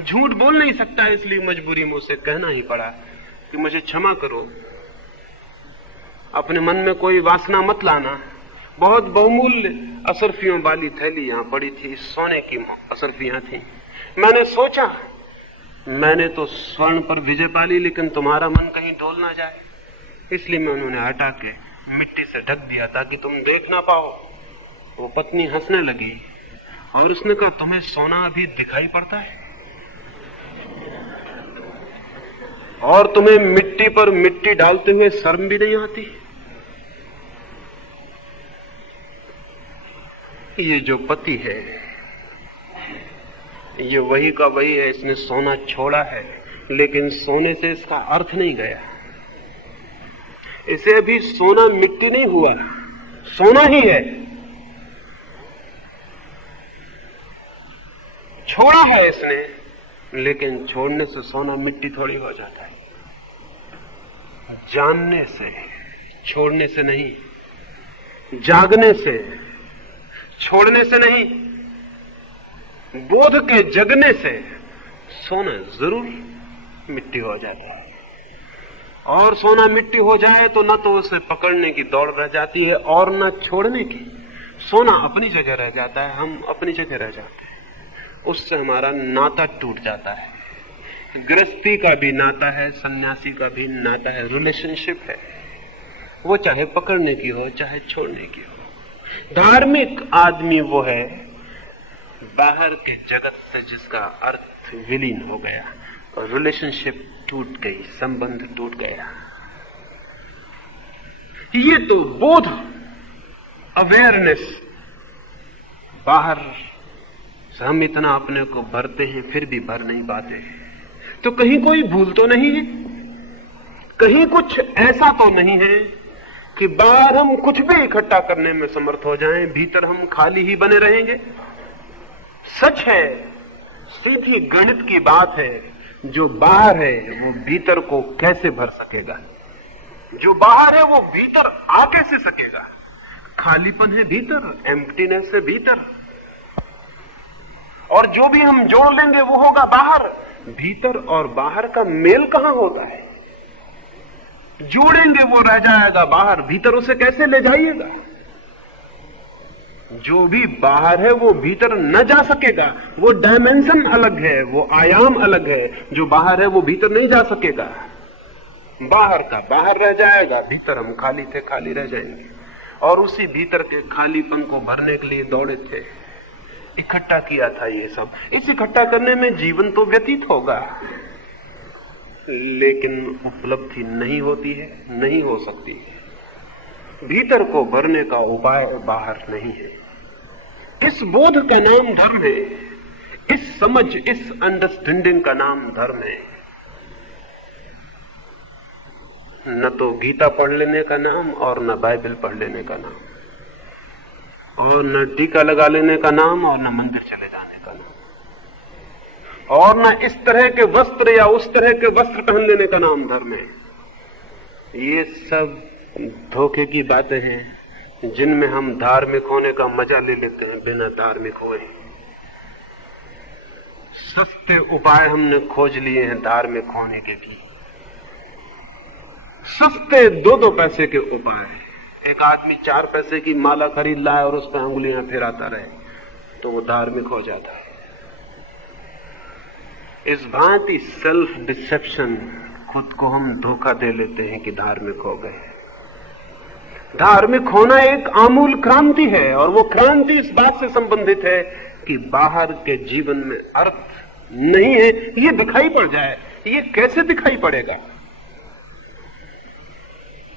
झूठ बोल नहीं सकता, इसलिए मजबूरी में उसे कहना ही पड़ा कि मुझे क्षमा करो, अपने मन में कोई वासना मत लाना। बहुत बहुमूल्य असरफियों वाली थैली यहां पड़ी थी, सोने की असरफियां थी। मैंने सोचा मैंने तो स्वर्ण पर विजय पा ली, लेकिन तुम्हारा मन कहीं डोल ना जाए, इसलिए मैं उन्होंने हटा के मिट्टी से ढक दिया ताकि तुम देख ना पाओ। वो पत्नी हंसने लगी और उसने कहा, तुम्हें सोना अभी दिखाई पड़ता है और तुम्हें मिट्टी पर मिट्टी डालते हुए शर्म भी नहीं आती? ये जो पति है ये वही का वही है। इसने सोना छोड़ा है, लेकिन सोने से इसका अर्थ नहीं गया। इसे अभी सोना मिट्टी नहीं हुआ, सोना ही है। छोड़ा है इसने, लेकिन छोड़ने से सोना मिट्टी थोड़ी हो जाता है। जानने से, छोड़ने से नहीं, जागने से, छोड़ने से नहीं, बोध के जगने से सोना जरूर मिट्टी हो जाता है। और सोना मिट्टी हो जाए तो न तो उसे पकड़ने की दौड़ रह जाती है और न छोड़ने की। सोना अपनी जगह रह जाता है, हम अपनी जगह रह जाते हैं। उससे हमारा नाता टूट जाता है। गृहस्थी का भी नाता है, सन्यासी का भी नाता है, रिलेशनशिप है, वो चाहे पकड़ने की हो चाहे छोड़ने की हो। धार्मिक आदमी वो है बाहर के जगत से जिसका अर्थ विलीन हो गया और रिलेशनशिप टूट गई, संबंध टूट गया। ये तो बोध, अवेयरनेस, बाहर से हम इतना अपने को भरते हैं फिर भी भर नहीं पाते। तो कहीं कोई भूल तो नहीं है, कहीं कुछ ऐसा तो नहीं है कि बाहर हम कुछ भी इकट्ठा करने में समर्थ हो जाएं, भीतर हम खाली ही बने रहेंगे। सच है, सीधी गणित की बात है, जो बाहर है वो भीतर को कैसे भर सकेगा? जो बाहर है वो भीतर आ कैसे सकेगा? खालीपन है भीतर, एम्प्टीनेस है भीतर, और जो भी हम जोड़ लेंगे वो होगा बाहर। भीतर और बाहर का मेल कहां होता है? जोड़ेंगे वो रह जाएगा बाहर, भीतर उसे कैसे ले जाइएगा? जो भी बाहर है वो भीतर न जा सकेगा। वो डायमेंशन अलग है, वो आयाम अलग है। जो बाहर है वो भीतर नहीं जा सकेगा। बाहर का बाहर रह जाएगा, भीतर हम खाली थे खाली रह जाएंगे। और उसी भीतर के खालीपन को भरने के लिए दौड़े थे, इकट्ठा किया था ये सब। इस इकट्ठा करने में जीवन तो व्यतीत होगा, लेकिन उपलब्धि नहीं होती है, नहीं हो सकती है। भीतर को भरने का उपाय बाहर नहीं है। इस बोध का नाम धर्म है, इस समझ, इस अंडरस्टैंडिंग का नाम धर्म है। न तो गीता पढ़ लेने का नाम और न बाइबल पढ़ लेने का नाम, और न टीका लगा लेने का नाम और न मंदिर चले जाने का नाम, और न इस तरह के वस्त्र या उस तरह के वस्त्र पहन लेने का नाम धर्म है। ये सब धोखे की बातें हैं जिनमें हम धार्मिक होने का मजा ले लेते हैं बिना धार्मिक हुए। सस्ते उपाय हमने खोज लिए हैं धार्मिक होने के भी, सस्ते 2-2 पैसे के उपाय। एक आदमी 4 पैसे की माला खरीद लाए और उस पर अंगुलियां फेराता रहे तो वो धार्मिक हो जाता है। इस भांति सेल्फ डिसेप्शन, खुद को हम धोखा दे लेते हैं कि धार्मिक हो गए। धार्मिक होना एक आमूल क्रांति है, और वो क्रांति इस बात से संबंधित है कि बाहर के जीवन में अर्थ नहीं है, ये दिखाई पड़ जाए। ये कैसे दिखाई पड़ेगा?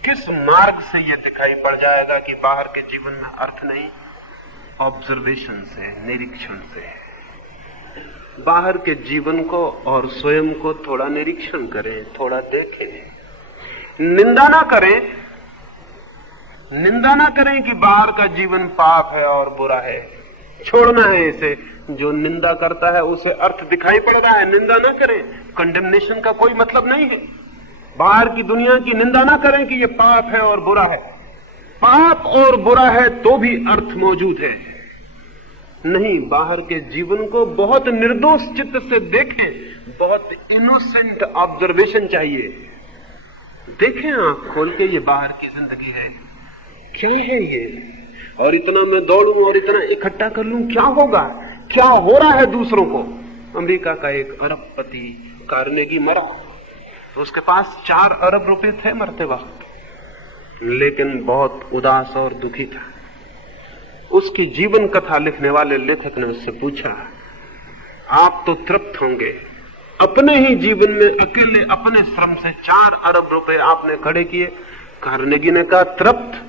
किस मार्ग से ये दिखाई पड़ जाएगा कि बाहर के जीवन में अर्थ नहीं? ऑब्जर्वेशन से, निरीक्षण से। बाहर के जीवन को और स्वयं को थोड़ा निरीक्षण करें, थोड़ा देखें। निंदा ना करें, निंदा ना करें कि बाहर का जीवन पाप है और बुरा है। छोड़ना है इसे। जो निंदा करता है उसे अर्थ दिखाई पड़ रहा है, निंदा ना करें। कंडेमनेशन का कोई मतलब नहीं है। बाहर की दुनिया की निंदा ना करें कि ये पाप है और बुरा है। पाप और बुरा है तो भी अर्थ मौजूद है। नहीं, बाहर के जीवन को बहुत निर्दोष चित्त से देखें, बहुत इनोसेंट ऑब्जर्वेशन चाहिए। देखें आंख खोल के, ये बाहर की जिंदगी है, क्या है ये? और इतना मैं दौड़ूं और इतना इकट्ठा कर लूं, क्या होगा? क्या हो रहा है दूसरों को? अमेरिका का एक अरबपति कार्नेगी मरा तो उसके पास 4 अरब रुपए थे मरते वक्त, लेकिन बहुत उदास और दुखी था। उसकी जीवन कथा लिखने वाले लेखक ने उससे पूछा, आप तो तृप्त होंगे, अपने ही जीवन में अकेले अपने श्रम से 4 अरब रुपए आपने खड़े किए। कार्नेगी ने कहा, तृप्त?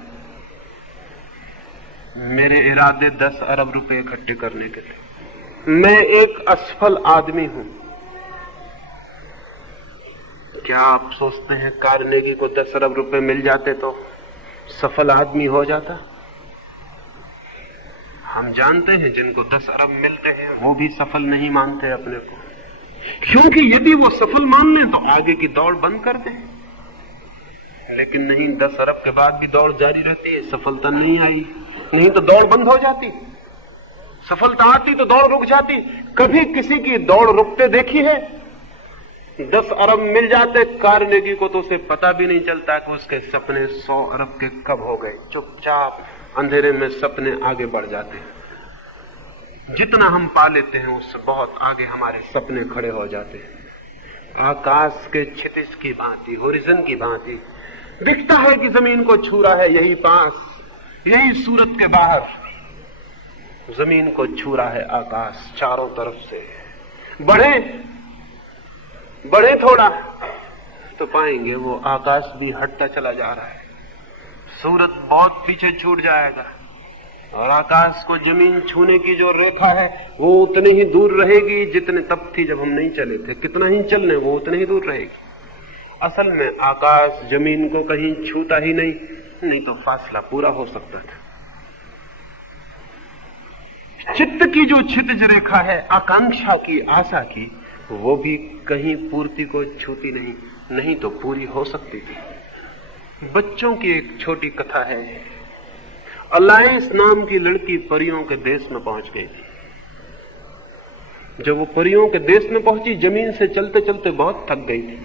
मेरे इरादे 10 अरब रुपए इकट्ठे करने के थे। मैं एक असफल आदमी हूं। क्या आप सोचते हैं कार्नेगी को 10 अरब रुपए मिल जाते तो सफल आदमी हो जाता? हम जानते हैं जिनको 10 अरब मिलते हैं वो भी सफल नहीं मानते अपने को। क्योंकि यदि वो सफल मान लें तो आगे की दौड़ बंद कर दें। लेकिन नहीं, 10 अरब के बाद भी दौड़ जारी रहती है। सफलता नहीं आई, नहीं तो दौड़ बंद हो जाती। सफलता आती तो दौड़ रुक जाती। कभी किसी की दौड़ रुकते देखी है? 10 अरब मिल जाते कार्नेगी को तो उसे पता भी नहीं चलता कि उसके सपने 100 अरब के कब हो गए। चुपचाप अंधेरे में सपने आगे बढ़ जाते हैं। जितना हम पा लेते हैं उससे बहुत आगे हमारे सपने खड़े हो जाते हैं। आकाश के क्षितिज की भांति, होरिजन की भांति दिखता है कि जमीन को छू रहा है, यही पास, यही सूरत के बाहर जमीन को छू रहा है आकाश चारों तरफ से। बढ़े थोड़ा तो पाएंगे वो आकाश भी हटता चला जा रहा है। सूरत बहुत पीछे छूट जाएगा और आकाश को जमीन छूने की जो रेखा है वो उतनी ही दूर रहेगी जितने तब थी जब हम नहीं चले थे। कितना ही चल लें वो उतनी ही दूर रहेगी। असल में आकाश जमीन को कहीं छूता ही नहीं तो फासला पूरा हो सकता था। चित्त की जो क्षितिज रेखा है आकांक्षा की, आशा की, वो भी कहीं पूर्ति को छूती नहीं तो पूरी हो सकती थी। बच्चों की एक छोटी कथा है। अलाइस नाम की लड़की परियों के देश में पहुंच गई थी। जब वो परियों के देश में पहुंची, जमीन से चलते चलते बहुत थक गई थी।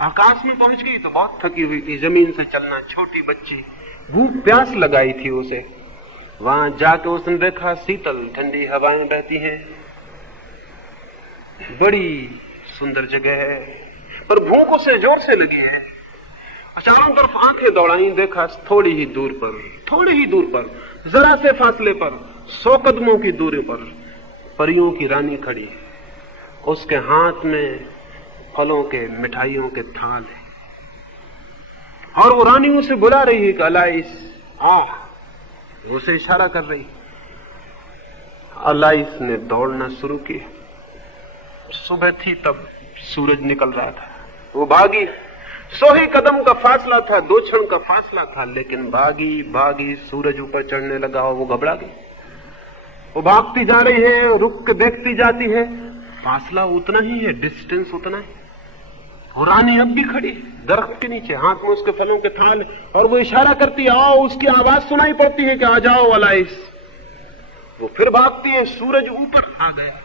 आकाश में पहुंच गई तो बहुत थकी हुई थी। जमीन से चलना, छोटी बच्ची, भूख प्यास लगाई थी उसे। वहां जाके उसने देखा शीतल ठंडी हवाएं बहती हैं, बड़ी सुंदर जगह है, पर भूख उसे जोर से लगी है। चारों तरफ आंखें दौड़ाई, देखा थोड़ी ही दूर पर, जरा से फासले पर, 100 कदमों की दूरी पर परियों की रानी खड़ी है। उसके हाथ में फलों के, मिठाइयों के थाल है और वो रानी उसे बुला रही है कि अलाइस आ, उसे इशारा कर रही। अलाइस ने दौड़ना शुरू किया। सुबह थी तब सूरज निकल रहा था। वो भागी। 100 ही कदम का फासला था, 2 क्षण का फासला था, लेकिन भागी सूरज ऊपर चढ़ने लगा और वो घबरा गई। वो भागती जा रही है, रुक के देखती जाती है, फासला उतना ही है, डिस्टेंस उतना है। वो रानी अब भी खड़ी दरख्त के नीचे, हाथ में उसके फलों के थाल, और वो इशारा करती है आओ। उसकी आवाज सुनाई पड़ती है कि आ जाओ अलाइस। वो फिर भागती है, सूरज ऊपर आ गया,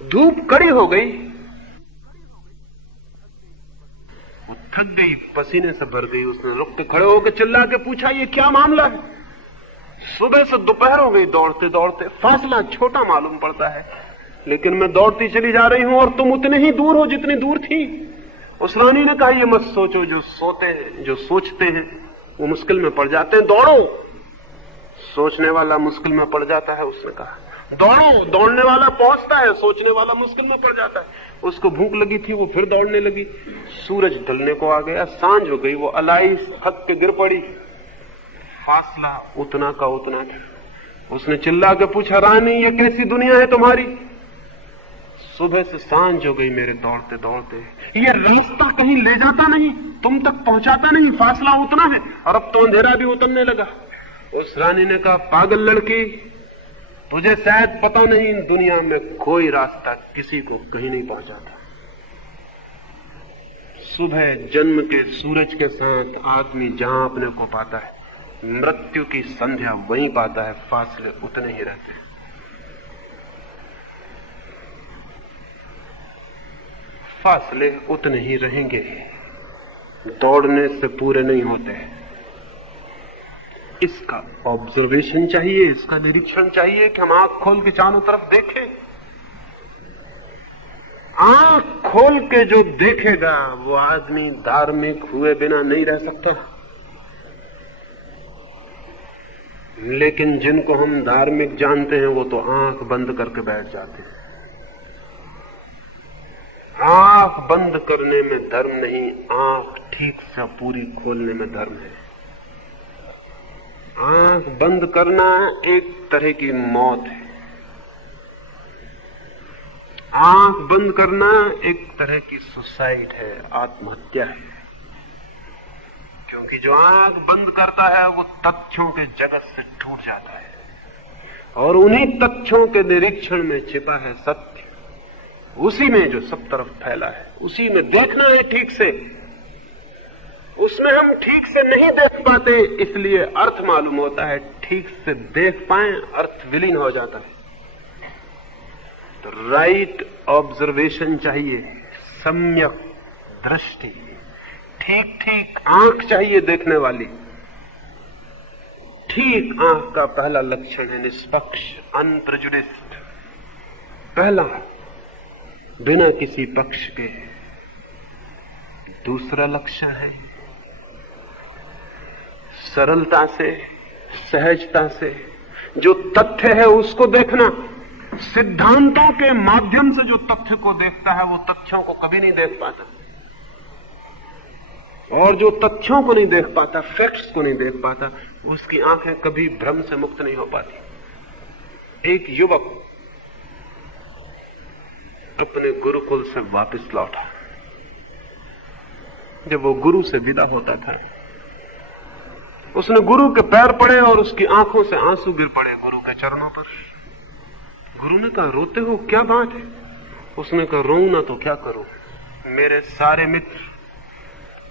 धूप कड़ी हो गई, वो थक गई, पसीने से भर गई। उसने रुक के खड़े होकर चिल्ला के पूछा ये क्या मामला है? सुबह से दोपहर हो गई दौड़ते दौड़ते, फासला छोटा मालूम पड़ता है, लेकिन मैं दौड़ती चली जा रही हूं और तुम उतने ही दूर हो जितनी दूर थी। उस रानी ने कहा ये मत सोचो, जो सोते हैं, जो सोचते हैं वो मुश्किल में पड़ जाते हैं, दौड़ो। सोचने वाला मुश्किल में पड़ जाता है। उसने कहा दौड़ो, दौड़ने वाला पहुंचता है, सोचने वाला मुश्किल में पड़ जाता है। उसको भूख लगी थी, वो फिर दौड़ने लगी। सूरज ढलने को आ गया, सांझ हो गई। वो अलाइस थक के गिर पड़ी। फासला उतना का उतना था। उसने चिल्ला के पूछा रानी ये कैसी दुनिया है तुम्हारी? सुबह से सांझ हो गई मेरे दौड़ते दौड़ते, ये रास्ता कहीं ले जाता नहीं, तुम तक पहुंचाता नहीं, फासला उतना है और अब तो अंधेरा भी उतरने लगा। उस रानी ने कहा पागल लड़की, तुझे शायद पता नहीं दुनिया में कोई रास्ता किसी को कहीं नहीं पहुंचाता। सुबह जन्म के सूरज के साथ आदमी जहां अपने को पाता है, मृत्यु की संध्या वहीं पाता है। फासले उतने ही रहते हैं। फासले उतने ही रहेंगे, दौड़ने से पूरे नहीं होते। इसका ऑब्जर्वेशन चाहिए, इसका निरीक्षण चाहिए कि हम आंख खोल के चारों तरफ देखें। आंख खोल के जो देखेगा वो आदमी धार्मिक हुए बिना नहीं रह सकता। लेकिन जिनको हम धार्मिक जानते हैं वो तो आंख बंद करके बैठ जाते हैं। आंख बंद करने में धर्म नहीं, आंख ठीक से पूरी खोलने में धर्म है। आंख बंद करना एक तरह की मौत है। आंख बंद करना एक तरह की सुसाइड है, आत्महत्या है। क्योंकि जो आंख बंद करता है वो तथ्यों के जगत से टूट जाता है और उन्हीं तथ्यों के निरीक्षण में छिपा है सत्य। उसी में जो सब तरफ फैला है, उसी में देखना है ठीक से। उसमें हम ठीक से नहीं देख पाते, इसलिए अर्थ मालूम होता है। ठीक से देख पाए, अर्थ विलीन हो जाता है। तो राइट ऑब्जर्वेशन चाहिए, सम्यक दृष्टि, ठीक ठीक आंख चाहिए देखने वाली। ठीक आंख का पहला लक्षण है निष्पक्ष, अनप्रेजुडिस्ड। पहला, बिना किसी पक्ष के। दूसरा लक्षण है सरलता से, सहजता से, जो तथ्य है उसको देखना। सिद्धांतों के माध्यम से जो तथ्य को देखता है वो तथ्यों को कभी नहीं देख पाता, और जो तथ्यों को नहीं देख पाता, फैक्ट्स को नहीं देख पाता, उसकी आंखें कभी भ्रम से मुक्त नहीं हो पाती। एक युवक अपने गुरुकुल से वापस लौटा। जब वो गुरु से विदा होता था, उसने गुरु के पैर पड़े और उसकी आंखों से आंसू गिर पड़े गुरु के चरणों पर। गुरु ने कहा, रोते हो, क्या बात है? उसने कहा, रोऊं ना तो क्या करूं? मेरे सारे मित्र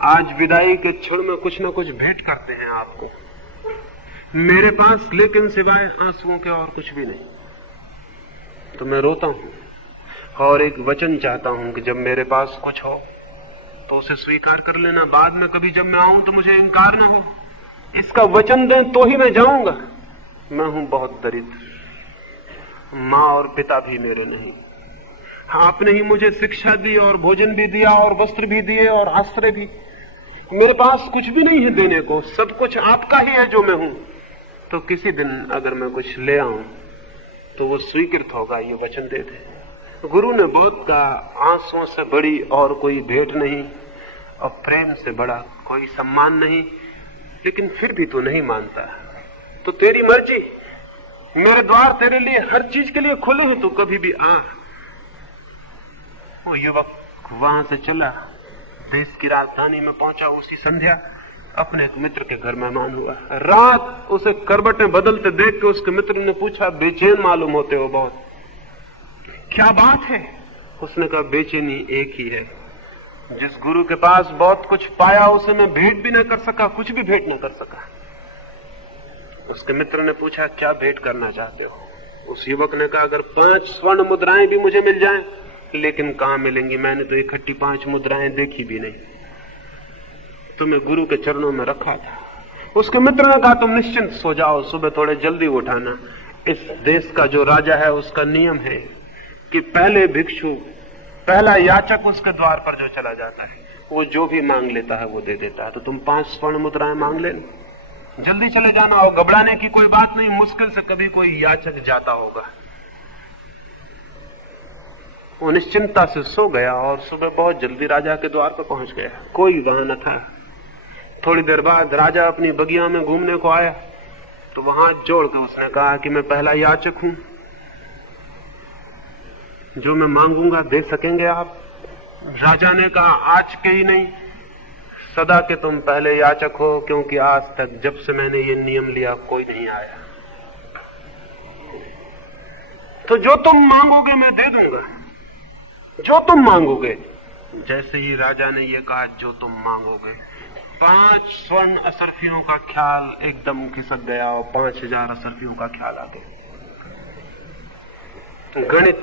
आज विदाई के क्षण में कुछ ना कुछ भेंट करते हैं आपको, मेरे पास लेकिन सिवाय आंसुओं के और कुछ भी नहीं। तो मैं रोता हूं और एक वचन चाहता हूं कि जब मेरे पास कुछ हो तो उसे स्वीकार कर लेना। बाद में कभी जब मैं आऊं तो मुझे इंकार ना हो। इसका वचन दें तो ही मैं जाऊंगा। मैं हूं बहुत दरिद्र, मां और पिता भी मेरे नहीं। आपने ही मुझे शिक्षा दी और भोजन भी दिया और वस्त्र भी दिए और आश्रय भी। मेरे पास कुछ भी नहीं है देने को, सब कुछ आपका ही है जो मैं हूं। तो किसी दिन अगर मैं कुछ ले आऊं तो वो स्वीकृत होगा, ये वचन दे दे। गुरु ने बहुत कहा, आंसुओं से बड़ी और कोई भेंट नहीं और प्रेम से बड़ा कोई सम्मान नहीं, लेकिन फिर भी तू नहीं मानता तो तेरी मर्जी। मेरे द्वार तेरे लिए हर चीज के लिए खुले हैं, तू कभी भी आ। वो युवक वहां से चला, देश की राजधानी में पहुंचा। उसी संध्या अपने एक मित्र के घर मेहमान हुआ। रात उसे करवटें बदलते देख के उसके मित्र ने पूछा, बेचैन मालूम होते हो बहुत, क्या बात है? उसने कहा, बेचैनी एक ही है। जिस गुरु के पास बहुत कुछ पाया उसे मैं भेंट भी न कर सका, कुछ भी भेंट न कर सका। उसके मित्र ने पूछा, क्या भेंट करना चाहते हो? उस युवक ने कहा, अगर 5 स्वर्ण मुद्राएं भी मुझे मिल जाएं, लेकिन कहां मिलेंगी? मैंने तो इकट्ठी 5 मुद्राएं देखी भी नहीं। तो मैं गुरु के चरणों में रखा था। उसके मित्र ने कहा, तुम निश्चिंत सो जाओ, सुबह थोड़े जल्दी उठाना। इस देश का जो राजा है उसका नियम है कि पहले भिक्षु, पहला याचक उसके द्वार पर जो चला जाता है वो जो भी मांग लेता है वो दे देता है। तो तुम 5 स्वर्ण मुद्राएं मांग लेना, जल्दी चले जाना, और घबराने की कोई बात नहीं। मुश्किल से कभी कोई याचक जाता होगा। वो निश्चिंता से सो गया और सुबह बहुत जल्दी राजा के द्वार पर पहुंच गया। कोई वहां न था। थोड़ी देर बाद राजा अपनी बगिया में घूमने को आया तो वहां जोड़ के उसने कहा कि मैं पहला याचक हूं, जो मैं मांगूंगा दे सकेंगे आप? राजा ने कहा, आज के ही नहीं, सदा के तुम पहले याचक हो, क्योंकि आज तक जब से मैंने ये नियम लिया कोई नहीं आया। तो जो तुम मांगोगे मैं दे दूंगा, जो तुम मांगोगे। जैसे ही राजा ने ये कहा, जो तुम मांगोगे, 5 स्वर्ण असरफियों का ख्याल एकदम खिसक गया और 5000 असरफियों का ख्याल आ गया। गणित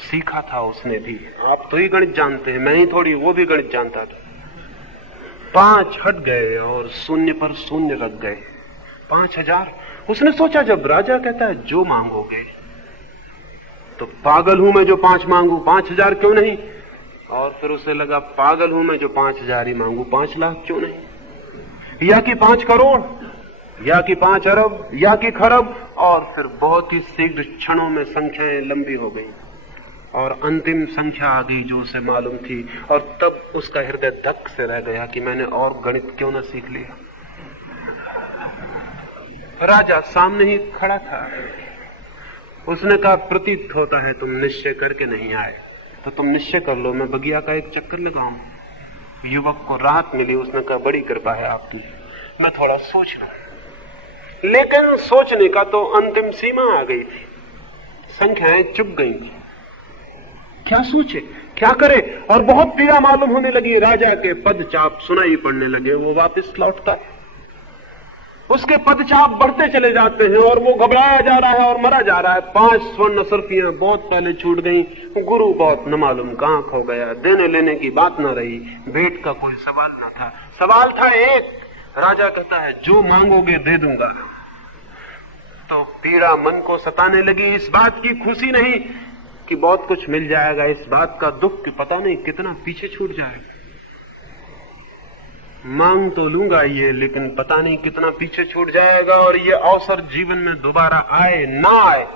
सीखा था उसने भी। आप तो ही गणित जानते हैं, मैं ही थोड़ी, वो भी गणित जानता था। 5 हट गए और शून्य पर शून्य रख गए। 5000। उसने सोचा, जब राजा कहता है जो मांगोगे, तो पागल हूं मैं जो 5 मांगू, 5000 क्यों नहीं? और फिर उसे लगा, पागल हूं मैं जो 5000 ही मांगू, 5 लाख क्यों नहीं? या कि 5 करोड़, या कि 5 अरब, या कि खरब। और फिर बहुत ही शीघ्र क्षणों में संख्याएं लंबी हो गई और अंतिम संख्या आ गई जो उसे मालूम थी। और तब उसका हृदय धक से रह गया कि मैंने और गणित क्यों ना सीख लिया। राजा सामने ही खड़ा था। उसने कहा, प्रतीत होता है तुम निश्चय करके नहीं आए, तो तुम निश्चय कर लो, मैं बगिया का एक चक्कर लगाऊं। युवक को राहत मिली। उसने कहा, बड़ी कृपा है आपकी, मैं थोड़ा सोच लूं। लेकिन सोचने का तो अंतिम सीमा आ गई थी, संख्याएं चुप गई थी। क्या सोचे, क्या करे। और बहुत पीड़ा मालूम होने लगी। राजा के पदचाप सुनाई पड़ने लगे। वो वापस लौटता है, उसके पदचाप बढ़ते चले जाते हैं और वो घबराया जा रहा है और मरा जा रहा है। 5 स्वर्ण सर्फियां बहुत पहले छूट गई। गुरु बहुत न मालूम कहां खो गया। देने लेने की बात न रही, भेंट का कोई सवाल न था। सवाल था एक। राजा कहता है जो मांगोगे दे दूंगा। तो पीड़ा मन को सताने लगी। इस बात की खुशी नहीं कि बहुत कुछ मिल जाएगा, इस बात का दुख कि पता नहीं कितना पीछे छूट जाएगा। मांग तो लूंगा ये, लेकिन पता नहीं कितना पीछे छूट जाएगा और ये अवसर जीवन में दोबारा आए ना आए।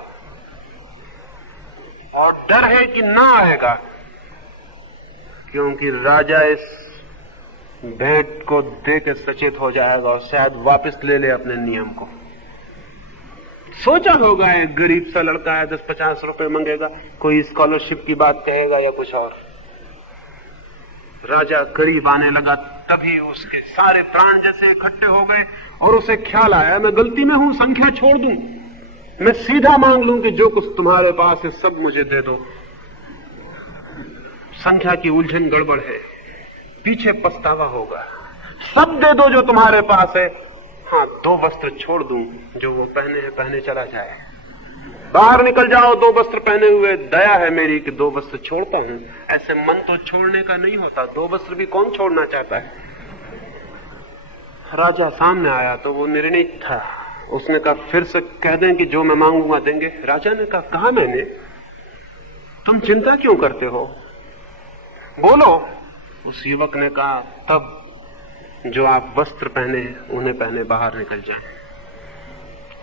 और डर है कि ना आएगा, क्योंकि राजा इस भेंट को दे के सचेत हो जाएगा और शायद वापस ले ले अपने नियम को। सोचा होगा एक गरीब सा लड़का है, 10-50 रुपए मांगेगा, कोई स्कॉलरशिप की बात कहेगा या कुछ और। राजा करीब आने लगा, तभी उसके सारे प्राण जैसे इकट्ठे हो गए और उसे ख्याल आया मैं गलती में हूं, संख्या छोड़ दूं, मैं सीधा मांग लूं कि जो कुछ तुम्हारे पास है सब मुझे दे दो। संख्या की उलझन गड़बड़ है, पीछे पछतावा होगा। सब दे दो जो तुम्हारे पास है, हाँ 2 वस्त्र छोड़ दूं, जो वो पहने है पहने चला जाए। बाहर निकल जाओ 2 वस्त्र पहने हुए, दया है मेरी कि 2 वस्त्र छोड़ता हूं। ऐसे मन तो छोड़ने का नहीं होता, 2 वस्त्र भी कौन छोड़ना चाहता है। राजा सामने आया तो वो निर्णित था। उसने कहा फिर से कह दें कि जो मैं मांगूंगा देंगे। राजा ने कहा मैंने, तुम चिंता क्यों करते हो, बोलो। उस युवक ने कहा तब जो आप वस्त्र पहने उन्हें पहने बाहर निकल जाएं,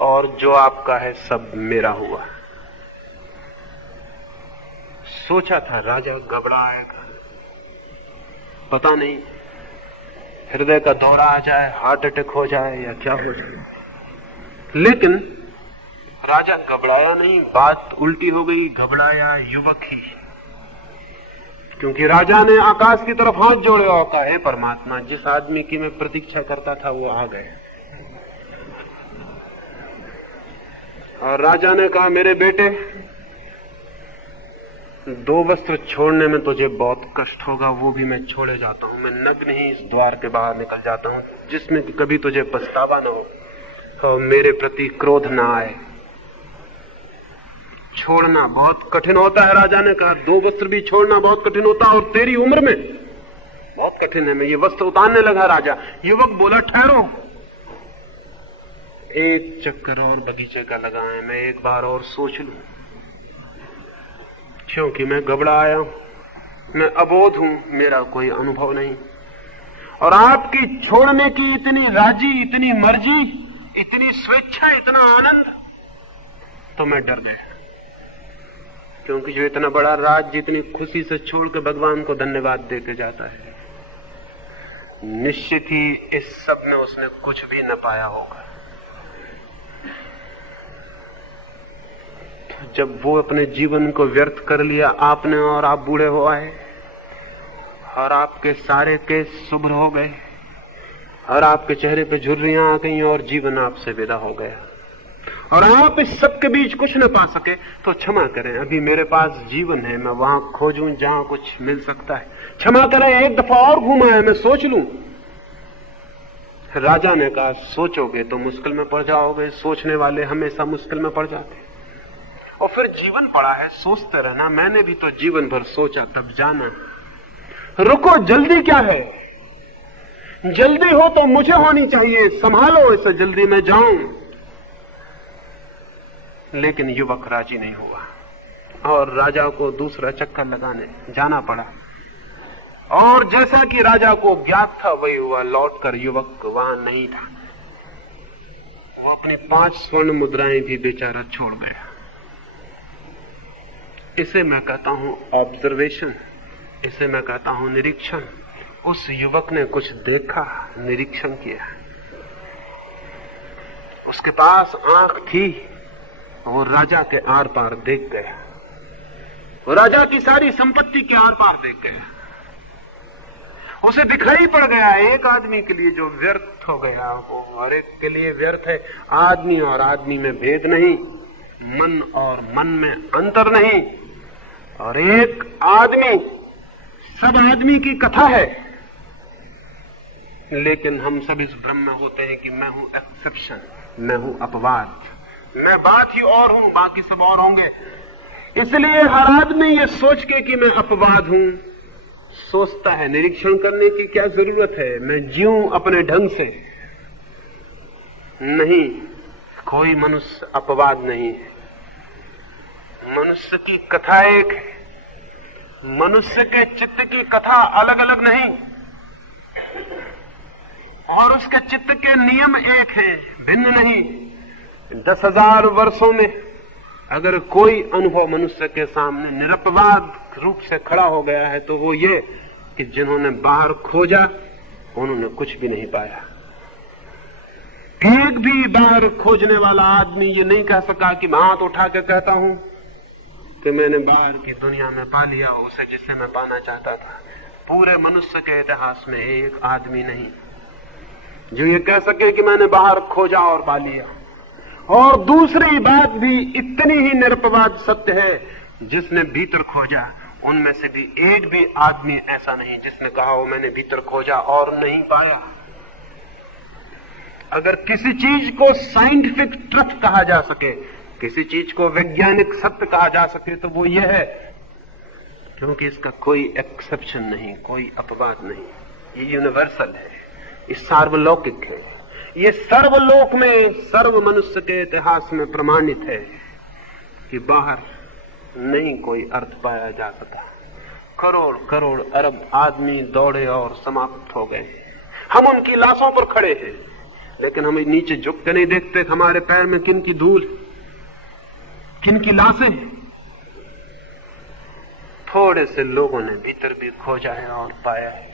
और जो आपका है सब मेरा हुआ। सोचा था राजा घबराएगा, पता नहीं हृदय का दौरा आ जाए, हार्ट अटैक हो जाए या क्या हो जाए, लेकिन राजा घबराया नहीं। बात उल्टी हो गई, घबराया युवक ही, क्योंकि राजा ने आकाश की तरफ हाथ जोड़े और कहा हे परमात्मा, जिस आदमी की मैं प्रतीक्षा करता था वो आ गए। और राजा ने कहा मेरे बेटे, 2 वस्त्र छोड़ने में तुझे बहुत कष्ट होगा, वो भी मैं छोड़े जाता हूं। मैं नग्न ही इस द्वार के बाहर निकल जाता हूं, जिसमें कि कभी तुझे पछतावा न हो और मेरे प्रति क्रोध न आए। छोड़ना बहुत कठिन होता है, राजा ने कहा 2 वस्त्र भी छोड़ना बहुत कठिन होता है, और तेरी उम्र में बहुत कठिन है। मैं ये वस्त्र उतारने लगा राजा। युवक बोला ठहरो, एक चक्कर और बगीचे का लगाएं, मैं एक बार और सोच लूं, क्योंकि मैं घबरा आया हूं, मैं अबोध हूं, मेरा कोई अनुभव नहीं। और आपकी छोड़ने की इतनी राजी, इतनी मर्जी, इतनी स्वेच्छा, इतना आनंद, तो मैं डर गया, क्योंकि जो इतना बड़ा राज जितनी खुशी से छोड़ के भगवान को धन्यवाद देके जाता है, निश्चित ही इस सब में उसने कुछ भी न पाया होगा। जब वो अपने जीवन को व्यर्थ कर लिया आपने, और आप बूढ़े हो आए, और आपके सारे केस शुभ्र हो गए, और आपके चेहरे पे झुर्रियां आ गई, और जीवन आपसे विदा हो गया, और आप इस सब के बीच कुछ न पा सके, तो क्षमा करें, अभी मेरे पास जीवन है, मैं वहां खोजूं जहां कुछ मिल सकता है। क्षमा करें, एक दफा और घूमा है, मैं सोच लूं। राजा ने कहा सोचोगे तो मुश्किल में पड़ जाओगे, सोचने वाले हमेशा मुश्किल में पड़ जाते। और फिर जीवन पड़ा है, सोचते रहना। मैंने भी तो जीवन भर सोचा, तब जाना। रुको, जल्दी क्या है? जल्दी हो तो मुझे होनी चाहिए, संभालो इसे, जल्दी मैं जाऊं। लेकिन युवक राजी नहीं हुआ और राजा को दूसरा चक्कर लगाने जाना पड़ा। और जैसा कि राजा को ज्ञात था वही हुआ, लौटकर युवक वहां नहीं था। वो अपनी 5 स्वर्ण मुद्राएं भी बेचारा छोड़ गया। इसे मैं कहता हूं ऑब्जर्वेशन, इसे मैं कहता हूं निरीक्षण। उस युवक ने कुछ देखा, निरीक्षण किया। उसके पास आंख थी, वो राजा के आर पार देख गया, वो राजा की सारी संपत्ति के आर पार देख गया। उसे दिखाई पड़ गया एक आदमी के लिए जो व्यर्थ हो गया, वो हर एक के लिए व्यर्थ है। आदमी और आदमी में भेद नहीं, मन और मन में अंतर नहीं, और एक आदमी सब आदमी की कथा है, लेकिन हम सब इस भ्रम में होते हैं कि मैं हूं एक्सेप्शन, मैं हूं अपवाद, मैं बात ही और हूं, बाकी सब और होंगे। इसलिए हर आदमी ये सोच के कि मैं अपवाद हूं सोचता है। निरीक्षण करने की क्या जरूरत है? मैं जीऊं अपने ढंग से। नहीं, कोई मनुष्य अपवाद नहीं है। मनुष्य की कथा एक है, मनुष्य के चित्त की कथा अलग अलग नहीं, और उसके चित्त के नियम एक हैं, भिन्न नहीं। 10,000 वर्षों में अगर कोई अनुभव मनुष्य के सामने निरपवाद रूप से खड़ा हो गया है तो वो ये कि जिन्होंने बाहर खोजा उन्होंने कुछ भी नहीं पाया। एक भी बाहर खोजने वाला आदमी ये नहीं कह सका कि मैं हाथ उठा के कहता हूं कि मैंने बाहर की दुनिया में पा लिया उसे जिसे मैं पाना चाहता था। पूरे मनुष्य के इतिहास में एक आदमी नहीं जो ये कह सके कि मैंने बाहर खोजा और पा लिया। और दूसरी बात भी इतनी ही निरपवाद सत्य है, जिसने भीतर खोजा उनमें से भी एक भी आदमी ऐसा नहीं जिसने कहा हो मैंने भीतर खोजा और नहीं पाया। अगर किसी चीज को साइंटिफिक ट्रुथ कहा जा सके, किसी चीज को वैज्ञानिक सत्य कहा जा सके तो वो ये है, क्योंकि इसका कोई एक्सेप्शन नहीं, कोई अपवाद नहीं। ये यूनिवर्सल है, ये सार्वलौकिक है, ये सर्वलोक में सर्व मनुष्य के इतिहास में प्रमाणित है कि बाहर नहीं कोई अर्थ पाया जा सका। करोड़ करोड़ अरब आदमी दौड़े और समाप्त हो गए। हम उनकी लाशों पर खड़े हैं, लेकिन हम नीचे झुक के नहीं देखते हमारे पैर में किन की धूल, किन की लाशें। थोड़े से लोगों ने भीतर भी खोजा है और पाया है।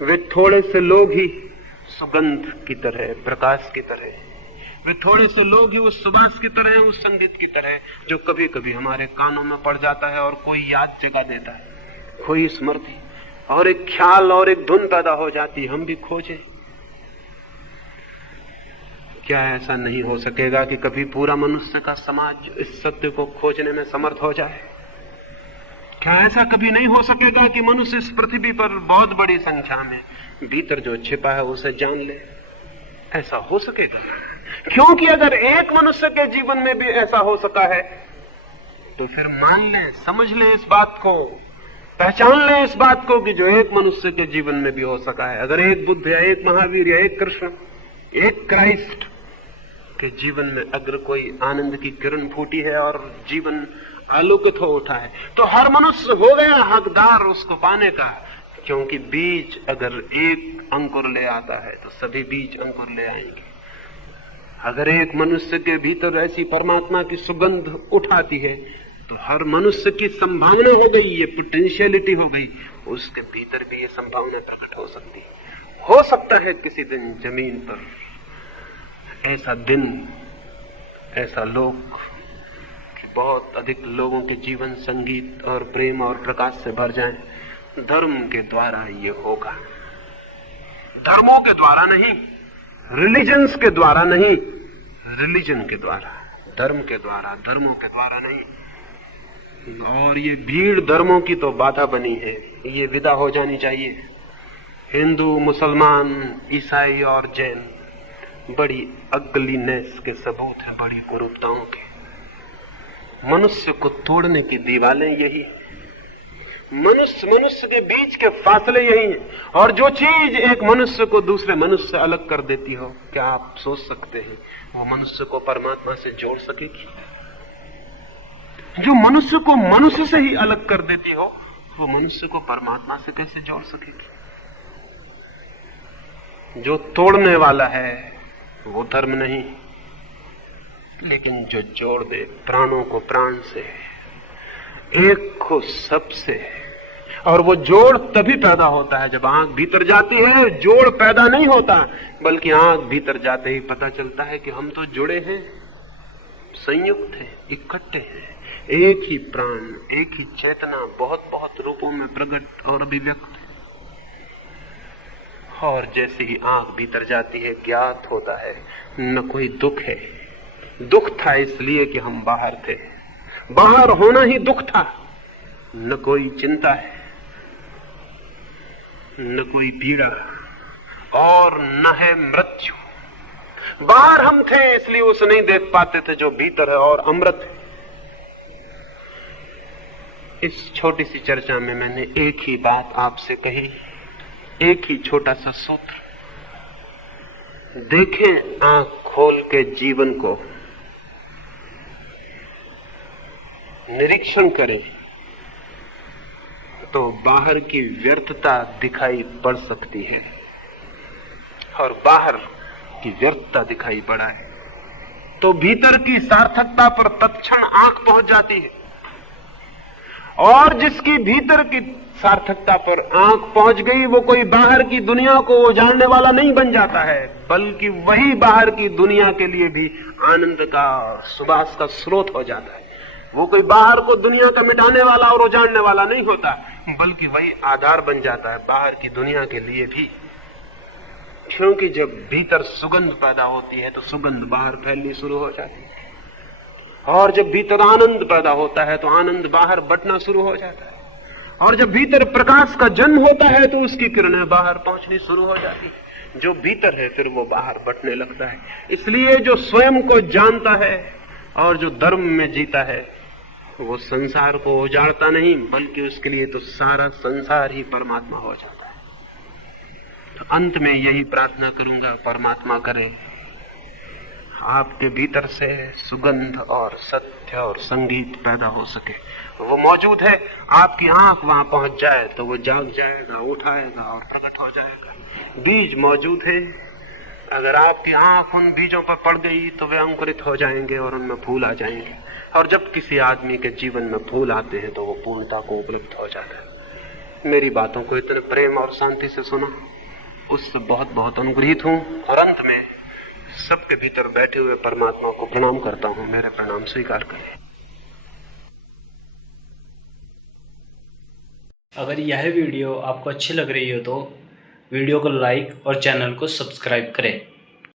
वे थोड़े से लोग ही सुगंध की तरह, प्रकाश की तरह, वे थोड़े से लोग ही उस सुबास की तरह, उस संगीत की तरह जो कभी कभी हमारे कानों में पड़ जाता है और कोई याद जगा देता है, कोई स्मृति और एक ख्याल और एक धुन पैदा हो जाती। हम भी खोजें। क्या ऐसा नहीं हो सकेगा कि कभी पूरा मनुष्य का समाज इस सत्य को खोजने में समर्थ हो जाए? क्या ऐसा कभी नहीं हो सकेगा कि मनुष्य इस पृथ्वी पर बहुत बड़ी संख्या में भीतर जो छिपा है उसे जान ले? ऐसा हो सकेगा? क्योंकि अगर एक मनुष्य के जीवन में भी ऐसा हो सका है तो फिर मान लें, समझ लें इस बात को, पहचान लें इस बात को कि जो एक मनुष्य के जीवन में भी हो सका है। अगर एक बुद्ध या एक महावीर या एक कृष्ण, एक क्राइस्ट के जीवन में अगर कोई आनंद की किरण फूटी है और जीवन आलोकित हो उठा है, तो हर मनुष्य हो गया हकदार उसको पाने का। क्योंकि बीज अगर एक अंकुर ले आता है तो सभी बीज अंकुर ले आएंगे। अगर एक मनुष्य के भीतर ऐसी परमात्मा की सुगंध उठाती है तो हर मनुष्य की संभावना हो गई, ये पोटेंशियलिटी हो गई, उसके भीतर भी ये संभावना प्रकट हो सकती है। हो सकता है किसी दिन जमीन पर ऐसा दिन, ऐसा लोक कि बहुत अधिक लोगों के जीवन संगीत और प्रेम और प्रकाश से भर जाएं। धर्म के द्वारा ये होगा, धर्मों के द्वारा नहीं, रिलीजन्स के द्वारा नहीं, रिलीजन के द्वारा, धर्म के द्वारा, धर्मों के द्वारा नहीं। और ये भीड़ धर्मों की तो बाधा बनी है, ये विदा हो जानी चाहिए। हिंदू, मुसलमान, ईसाई और जैन बड़ी अगलीनेस के सबूत है, बड़ी कुरूपताओं के। मनुष्य को तोड़ने की दीवारें यही है, मनुष्य के बीच के फासले यही हैं। और जो चीज एक मनुष्य को दूसरे मनुष्य से अलग कर देती हो, क्या आप सोच सकते हैं वो मनुष्य को परमात्मा से जोड़ सकेगी? जो मनुष्य को मनुष्य से ही अलग कर देती हो, वो मनुष्य को परमात्मा से कैसे जोड़ सकेगी? जो तोड़ने वाला है वो धर्म नहीं, लेकिन जो जोड़ दे प्राणों को प्राण से, एक को सबसे, और वो जोड़ तभी पैदा होता है जब आंख भीतर जाती है। जोड़ पैदा नहीं होता, बल्कि आंख भीतर जाते ही पता चलता है कि हम तो जुड़े हैं, संयुक्त हैं, इकट्ठे हैं। एक ही प्राण, एक ही चेतना बहुत बहुत रूपों में प्रकट और अभिव्यक्त है। और जैसे ही आंख भीतर जाती है ज्ञात होता है न कोई दुख है। दुख था इसलिए कि हम बाहर थे, बाहर होना ही दुख था। न कोई चिंता है, न कोई पीड़ा, और न है मृत्यु। बाहर हम थे इसलिए उसे नहीं देख पाते थे जो भीतर है और अमृत है। इस छोटी सी चर्चा में मैंने एक ही बात आपसे कही, एक ही छोटा सा सूत्र। देखें आंख खोल के जीवन को, निरीक्षण करें तो बाहर की व्यर्थता दिखाई पड़ सकती है, और बाहर की व्यर्थता दिखाई पड़ा है तो भीतर की सार्थकता पर तत्क्षण आंख पहुंच जाती है। और जिसकी भीतर की सार्थकता पर आंख पहुंच गई वो कोई बाहर की दुनिया को उजाड़ने वाला नहीं बन जाता है, बल्कि वही बाहर की दुनिया के लिए भी आनंद का, सुबास का स्रोत हो जाता है। वो कोई बाहर को दुनिया का मिटाने वाला और उजाड़ने वाला नहीं होता, बल्कि वही आधार बन जाता है बाहर की दुनिया के लिए भी। क्योंकि जब भीतर सुगंध पैदा होती है तो सुगंध बाहर फैलनी शुरू हो जाती है, और जब भीतर आनंद पैदा होता है तो आनंद बाहर बंटना शुरू हो जाता है, और जब भीतर प्रकाश का जन्म होता है तो उसकी किरणें बाहर पहुंचनी शुरू हो जाती है। जो भीतर है फिर वो बाहर बंटने लगता है। इसलिए जो स्वयं को जानता है और जो धर्म में जीता है वो संसार को उजाड़ता नहीं, बल्कि उसके लिए तो सारा संसार ही परमात्मा हो जाता है। तो अंत में यही प्रार्थना करूंगा, परमात्मा करे आपके भीतर से सुगंध और सत्य और संगीत पैदा हो सके। वो मौजूद है, आपकी आंख वहां पहुंच जाए तो वो जाग जाएगा, उठाएगा और प्रकट हो जाएगा। बीज मौजूद है, अगर आपकी आंख उन बीजों पर पड़ गई तो वे अंकुरित हो जाएंगे और उनमें फूल आ जाएंगे। और जब किसी आदमी के जीवन में फूल आते हैं तो वो पूर्णता को उपलब्ध हो जाता है। मेरी बातों को इतने प्रेम और शांति से सुना, उससे बहुत बहुत अनुग्रहित हूं। और अंत में सबके भीतर बैठे हुए परमात्मा को प्रणाम करता हूं। मेरे प्रणाम स्वीकार करें। अगर यह वीडियो आपको अच्छी लग रही हो तो वीडियो को लाइक और चैनल को सब्सक्राइब करें।